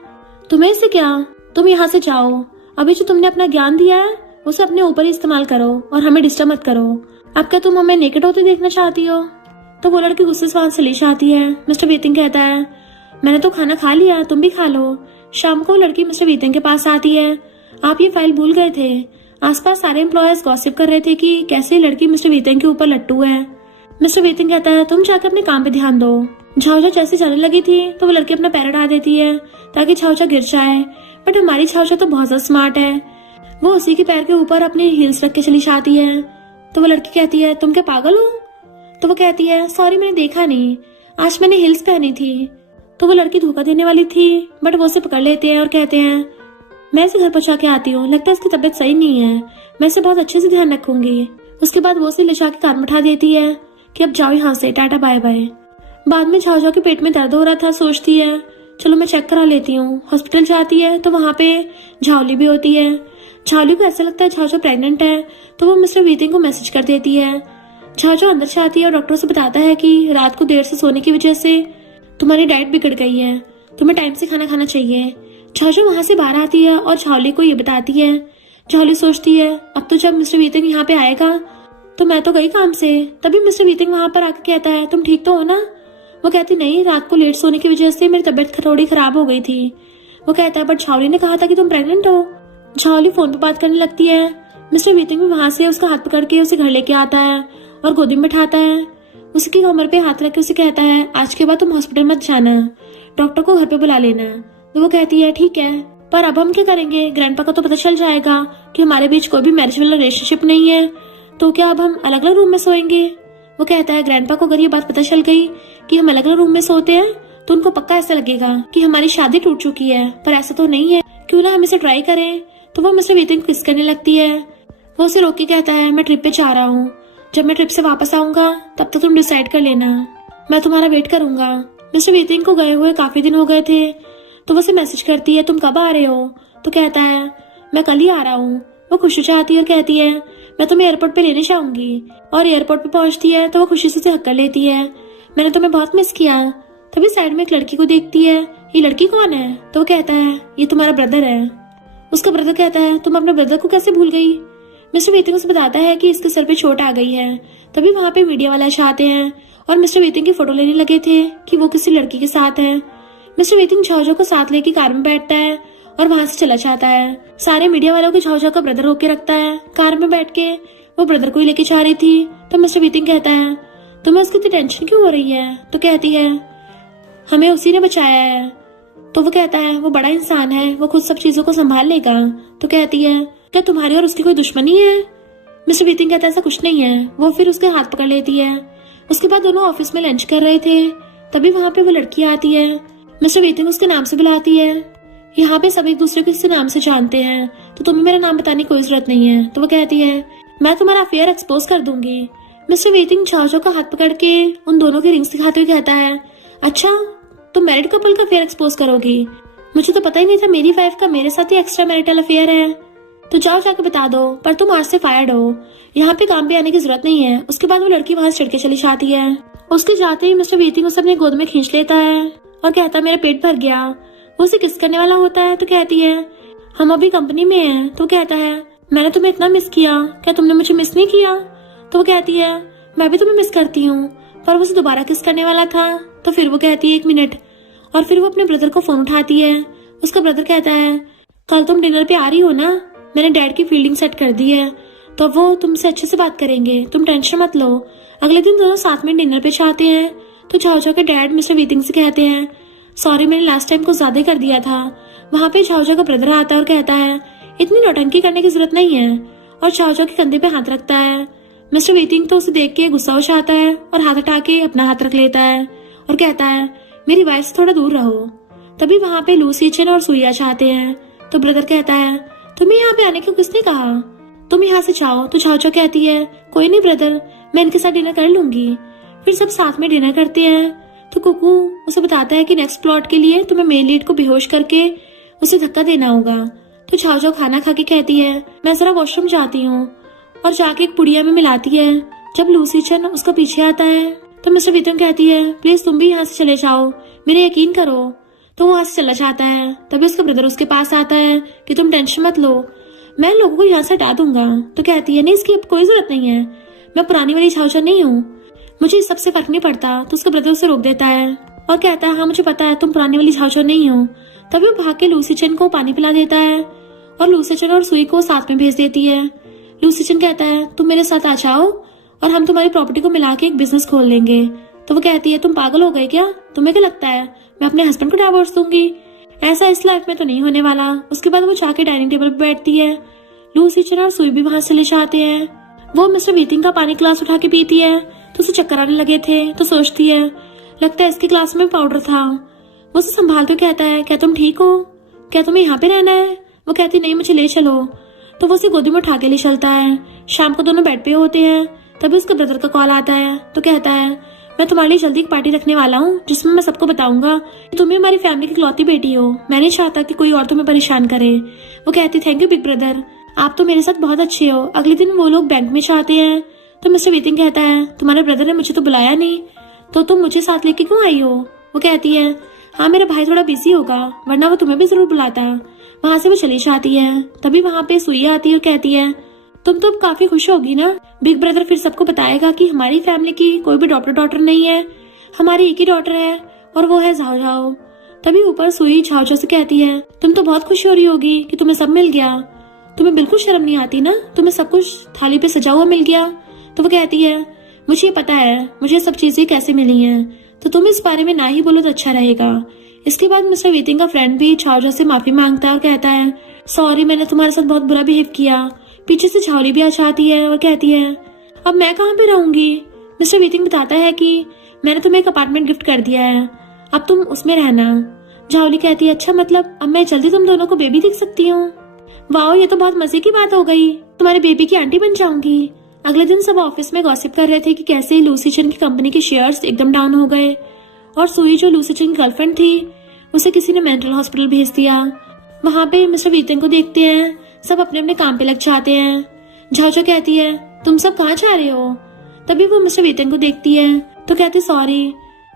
तुम्हें इससे क्या, तुम यहाँ से जाओ, अभी जो तुमने अपना ज्ञान दिया है उसे अपने ऊपर ही इस्तेमाल करो और हमें डिस्टर्ब मत करो। अब क्या तुम हमें नेकेड होते देखना चाहती हो। तो वो लड़की गुस्से से वहां से ले जाती है। मिस्टर वेतिंग कहता है मैंने तो खाना खा लिया, तुम भी खा लो। शाम को लड़की मिस्टर वेतिंग के पास आती है। आप ये फाइल भूल गए थे। आसपास सारे एम्प्लॉयर्स गॉसिप कर रहे थे कि कैसे लड़की मिस्टर वेतिंग के ऊपर लट्टू है। मिस्टर वेतिंग कहता है तुम जाकर अपने काम पे ध्यान दो। झाव झाव जैसे जाने लगी थी तो वो लड़की अपना पैर हटा देती है ताकि झाव झाव गिर जाए, बट हमारी झाव झाव तो बहुत ज्यादा स्मार्ट है। वो उसी के पैर के ऊपर अपनी हील्स रख के चली जाती है। तो वो लड़की कहती है तुम क्या पागल हो। तो वो कहती है सॉरी मैंने देखा नहीं, आज मैंने हिल्स पहनी थी। तो वो लड़की धोखा देने वाली थी बट वो उसे पकड़ लेते हैं और कहते हैं मैं इसे घर पहुंचा के आती हूँ, लगता है इसकी तबीयत सही नहीं है, मैं इसे बहुत अच्छे से ध्यान रखूंगी। उसके बाद वो उसे ले जाके कार में उठा देती है कि अब जाओ यहाँ से, टाटा बाय बाय। बाद में झाव झाव के पेट में दर्द हो रहा था, सोचती है चलो मैं चेक करा लेती हूँ। हॉस्पिटल जाती है तो वहाँ पे झावली भी होती है। झावली को ऐसा लगता है झाव झाव प्रेग्नेंट है तो वो मिस्टर वेतिंग को मैसेज कर देती है। झाव झाव अंदर से आती है और डॉक्टर से बताता है कि रात को देर से सोने की वजह से तुम्हारी डाइट बिगड़ गई है, तुम्हें टाइम से खाना खाना चाहिए। झाव झाव वहां से बाहर आती है और झावली को ये बताती है। झावली सोचती है अब तो जब मिस्टर वेतिंग यहाँ पे आएगा तो मैं तो गई काम से। तभी मिस्टर वेतिंग वहां पर आकर कहता है तुम ठीक तो हो ना। वो कहती नहीं, रात को लेट सोने की वजह से मेरी तबीयत थोड़ी खराब हो गई थी। वो कहता है बट झावली ने कहा था कि तुम प्रेग्नेंट हो। झावली फोन पे बात करने लगती है। मिस्टर वेतिंग भी वहां से उसका हाथ पकड़ के उसे घर लेके आता है और गोदी में बैठाता है। उसकी कमर पे हाथ रख के उसे कहता है, आज के बाद तुम हॉस्पिटल मत जाना, डॉक्टर को घर पे बुला लेना। तो वो कहती है ठीक है, पर अब हम क्या करेंगे? ग्रैंडपा को तो पता चल जाएगा कि हमारे बीच कोई भी मैरिज वाला रिलेशनशिप नहीं है, तो क्या अब हम अलग अलग रूम में सोएंगे? वो कहता है ग्रैंडपा को अगर ये बात पता चल गई कि हम अलग अलग रूम में सोते हैं तो उनको पक्का ऐसा लगेगा कि हमारी शादी टूट चुकी है, पर ऐसा तो नहीं है, क्यों ना हम इसे ट्राई करें। तो वो मिस्टर वीतिंग को किस करने लगती है। वो उसे रोक के कहता है, मैं ट्रिप पे जा रहा हूँ, जब मैं ट्रिप से वापस आऊंगा तब तक तुम डिसाइड कर लेना, मैं तुम्हारा वेट करूंगा। मिस्टर वीतिंग को गए हुए काफी दिन हो गए थे, तो वो उसे मैसेज करती है, तुम कब आ रहे हो? तो कहता है मैं कल ही आ रहा हूँ। वो खुशी चाहती है और कहती है मैं तुम्हें एयरपोर्ट पे लेने जाऊंगी। और एयरपोर्ट पे पहुंचती है तो वो खुशी से हक कर लेती है, मैंने तुम्हें बहुत मिस किया। तभी साइड में एक लड़की को देखती है, ये लड़की कौन है? तो वो कहता है ये तुम्हारा ब्रदर है। उसका ब्रदर कहता है तुम अपने ब्रदर को कैसे भूल गई? मिस्टर वीतिंग उसे बताता है कि इसके सर पे चोट आ गई है। तभी वहाँ पे मीडिया वाले आते हैं और मिस्टर वीतिंग की फोटो लेने लगे थे कि वो किसी लड़की के साथ है। मिस्टर वीतिंग झाओझाओ को साथ लेके कार में बैठता है और वहाँ से चला जाता है। सारे मीडिया वालों को झाओझाओ का ब्रदर होके रखता है। कार में बैठ के वो ब्रदर को ही लेके जा रही थी, तो मिस्टर वीतिंग कहता है तुम्हें उसकी इतनी टेंशन क्यों हो रही है? तो कहती है हमें उसी ने बचाया है। तो वो कहता है वो बड़ा इंसान है, वो खुद सब चीजों को संभाल लेगा। तो कहती है क्या तुम्हारी और उसकी कोई दुश्मनी है? मिस्टर वीतिंग कहता है ऐसा कुछ नहीं है। वो फिर उसके हाथ पकड़ लेती है। उसके बाद दोनों ऑफिस में लंच कर रहे थे, तभी वहाँ पे वो लड़की आती है। मिस्टर वीतिंग उसके नाम से बुलाती है। यहाँ पे सब एक दूसरे को किसी नाम से जानते हैं, तो तुम्हें मेरा नाम बताने की कोई जरूरत नहीं है। तो वो कहती है मैं तुम्हारा अफेयर एक्सपोज कर दूंगी। मिस्टर वीतिंग झाओझाओ का हाथ पकड़ के उन दोनों के रिंग्स दिखाते हुए कहता है अच्छा तुम मैरिड कपल का अफेयर एक्सपोज करोगी? मुझे तो पता ही नहीं था मेरी वाइफ का मेरे साथ ही एक्स्ट्रा मैरिटल अफेयर है। तो जाओ जाके बता दो, पर तुम आज से फायर्ड हो, यहाँ पे काम पे आने की जरूरत नहीं है। उसके बाद वो लड़की वहां से चढ़ के चली जाती है। उसके जाते ही मिस्टर वीतिंग उसे अपने गोद में खींच लेता है और कहता है मेरा पेट भर गया। वो उसे किस करने वाला होता है, तो कहती है हम अभी कंपनी में हैं। तो कहता है मैंने तुम्हें इतना मिस किया, क्या तुमने मुझे मिस नहीं किया? तो वो कहती है मैं भी तुम्हें मिस करती हूँ, पर वो उसे दोबारा किस करने वाला था। तो फिर वो कहती है 1 मिनट, और फिर वो अपने ब्रदर को फोन उठाती है। उसका ब्रदर कहता है कल तुम डिनर पे आ रही हो ना, मैंने डैड की फील्डिंग सेट कर दी है, तो वो तुमसे अच्छे से बात करेंगे, तुम टेंशन मत लो। अगले दिन दोनों साथ में डिनर पे जाते हैं। तो झाओझाओ के डैड मिस्टर वीतिंग से कहते हैं सॉरी मैंने लास्ट टाइम को ज्यादा कर दिया था। वहाँ पे झाओझाओ का ब्रदर आता है और कहता है इतनी नौटंकी करने की जरूरत नहीं है, और झाओझाओ के कंधे पे हाथ रखता है। मिस्टर वीतिंग तो उसे देख के गुस्सा हो जाता है और हाथ हटा के अपना हाथ रख लेता है और कहता है मेरी वाइफ से थोड़ा दूर रहो। तभी वहाँ पे लूसी चेन और सुइया चाहते हैं। तो ब्रदर कहता है तुम्हें यहाँ पे आने को किसने कहा, तुम यहाँ से जाओ। तो झाओझाओ कहती है कोई नहीं ब्रदर, मैं इनके साथ डिनर कर लूंगी। फिर सब साथ में डिनर करते हैं। तो कुकू उसे बताता है कि नेक्स्ट प्लॉट के लिए तुम्हें मेन लीड को बेहोश करके उसे धक्का देना होगा। तो झाओझाओ खाना खा के कहती है मैं जरा वॉशरूम जाती हूँ, और जाके एक पुड़िया में मिलाती है। जब लूसी चन उसका पीछे आता है तो मिस्टर वीतिंग कहती है प्लीज तुम भी यहाँ से चले जाओ, मेरे यकीन करो। तो वो वहां से चला जाता है। तभी उसका ब्रदर उसके पास आता है कि तुम टेंशन मत लो, मैं लोगों को यहाँ से हटा दूंगा। तो कहती है नहीं इसकी अब कोई जरूरत नहीं है, मैं पुरानी वाली झाओझाओ नहीं हूँ, मुझे इस सबसे फर्क नहीं पड़ता। तो उसका ब्रदर उसे रोक देता है और कहता है हाँ मुझे पता है तुम पुरानी वाली झाओझाओ नहीं हो। तभी वो भाग के लूसी चन को पानी पिला देता है और लूसी चन और सुई को साथ में भेज देती है। लूसी चन कहता है तुम मेरे साथ आ जाओ और हम तुम्हारी प्रॉपर्टी को मिला के एक बिजनेस खोल लेंगे। तो वो कहती है तुम पागल हो गए क्या, तुम्हें क्या लगता है मैं अपने हस्बैंड को डिवोर्स दूंगी? ऐसा इस लाइफ में तो नहीं होने वाला। उसके बाद वो जाके डाइनिंग टेबल पर बैठती है। लूसी चन और सुई भी वहां से चले जाते हैं। वो मिस्टर वीतिंग का पानी ग्लास उठा के पीती है तो उसे चक्कर आने लगे थे। तो सोचती है लगता है इसके ग्लास में पाउडर था। वो उसे संभालते हुए कहता है क्या तुम ठीक हो, क्या तुम्हें यहाँ पे रहना है? वो कहती नहीं मुझे ले चलो। तो वो उसे गोदी में उठा के ले चलता है। शाम को दोनों बेड पे होते हैं। तभी उसके ब्रदर का कॉल आता है। तो कहता है मैं तुम्हारे लिए जल्दी एक पार्टी रखने वाला हूँ जिसमें मैं सबको बताऊंगा कि तुम ही हमारी फैमिली की इकलौती बेटी हो, मैं नहीं चाहता कि कोई और तुम्हें परेशान करे। वो कहती थैंक यू बिग ब्रदर, आप तो मेरे साथ बहुत अच्छे हो। अगले दिन वो लोग बैंक में जाते हैं। तो मिस्टर वीतिंग कहता है तुम्हारे ब्रदर ने मुझे तो बुलाया नहीं, तो तुम मुझे साथ लेके क्यों आई हो? वो कहती है हाँ मेरा भाई थोड़ा बिजी होगा, वरना वो तुम्हें भी जरूर बुलाता। वहां से वो चली जाती है। तभी वहां पे सुइया आती है और कहती है तुम तो अब काफी खुश होगी ना, बिग ब्रदर फिर सबको बताएगा कि हमारी फैमिली की कोई भी डॉटर नहीं है, हमारी एक ही डॉटर है और वो है झाओझाओ। तभी ऊपर सुई झाओझाओ से कहती है तुम तो बहुत खुश हो रही होगी कि तुम्हें सब मिल गया, तुम्हें बिल्कुल शर्म नहीं आती ना, तुम्हें सब कुछ थाली पे सजा हुआ मिल गया। तो वो कहती है मुझे पता है मुझे सब चीजें कैसे मिली हैं, तो तुम इस बारे में ना ही बोलो तो अच्छा रहेगा। इसके बाद मिस्टर वीतिंग का फ्रेंड भी झाओझाओ से माफी मांगता है और कहता है, सॉरी मैंने तुम्हारे साथ बहुत बुरा बिहेव किया। पीछे से झाओली भी आ जाती है और कहती है, अब मैं कहाँ पे रहूंगी। मिस्टर वीतिंग बताता है कि मैंने तुम्हें एक अपार्टमेंट गिफ्ट कर दिया है, अब तुम उसमें रहना। झाओली कहती है, अच्छा मतलब अब मैं जल्दी तुम दोनों को बेबी देख सकती हूँ। वाओ, ये तो बहुत मजे की बात हो गई, तुम्हारे बेबी की आंटी बन जाऊंगी। अगले दिन सब ऑफिस में गॉसिप कर रहे थे कि कैसे लूसी चेन की कंपनी के शेयर्स एकदम डाउन हो गए और सुई जो लूसी चेन की गर्लफ्रेंड थी उसे किसी ने मेंटल हॉस्पिटल भेज दिया। वहां पे मिस्टर वीतिंग को देखते हैं, सब अपने अपने काम पे लग जाते हैं। झाओझाओ कहती है, तुम सब कहाँ जा रहे हो। तभी वो मिस्टर वीतिंग को देखती है तो कहती, सॉरी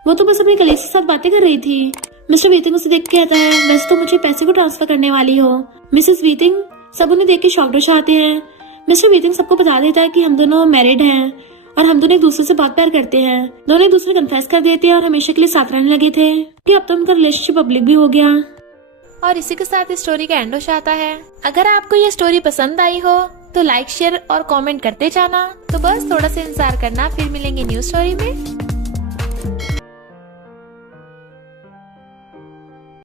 वो तो बस अपने कलीग के साथ बातें कर रही थी। मिस्टर वीतिंग उसे देख के कहता है, वैसे तो मुझे पैसे को ट्रांसफर करने वाली हो। मिसेस वीतिंग सब उन्हें देख के शॉक्ड हो जाते हैं। मिस्टर वीतिंग सबको बता देता है कि हम दोनों मैरिड हैं और हम दोनों एक दूसरे से बहुत प्यार करते हैं। दोनों एक दूसरे कन्फेस कर देते हैं और हमेशा के लिए साथ रहने लगे थे कि अब तो उनका रिलेशनशिप पब्लिक भी हो गया। और इसी के साथ इस स्टोरी का एंड हो जाता है। अगर आपको ये स्टोरी पसंद आई हो तो लाइक शेयर और कमेंट करते जाना। तो बस थोड़ा सा इंतजार करना, फिर मिलेंगे न्यू स्टोरी में।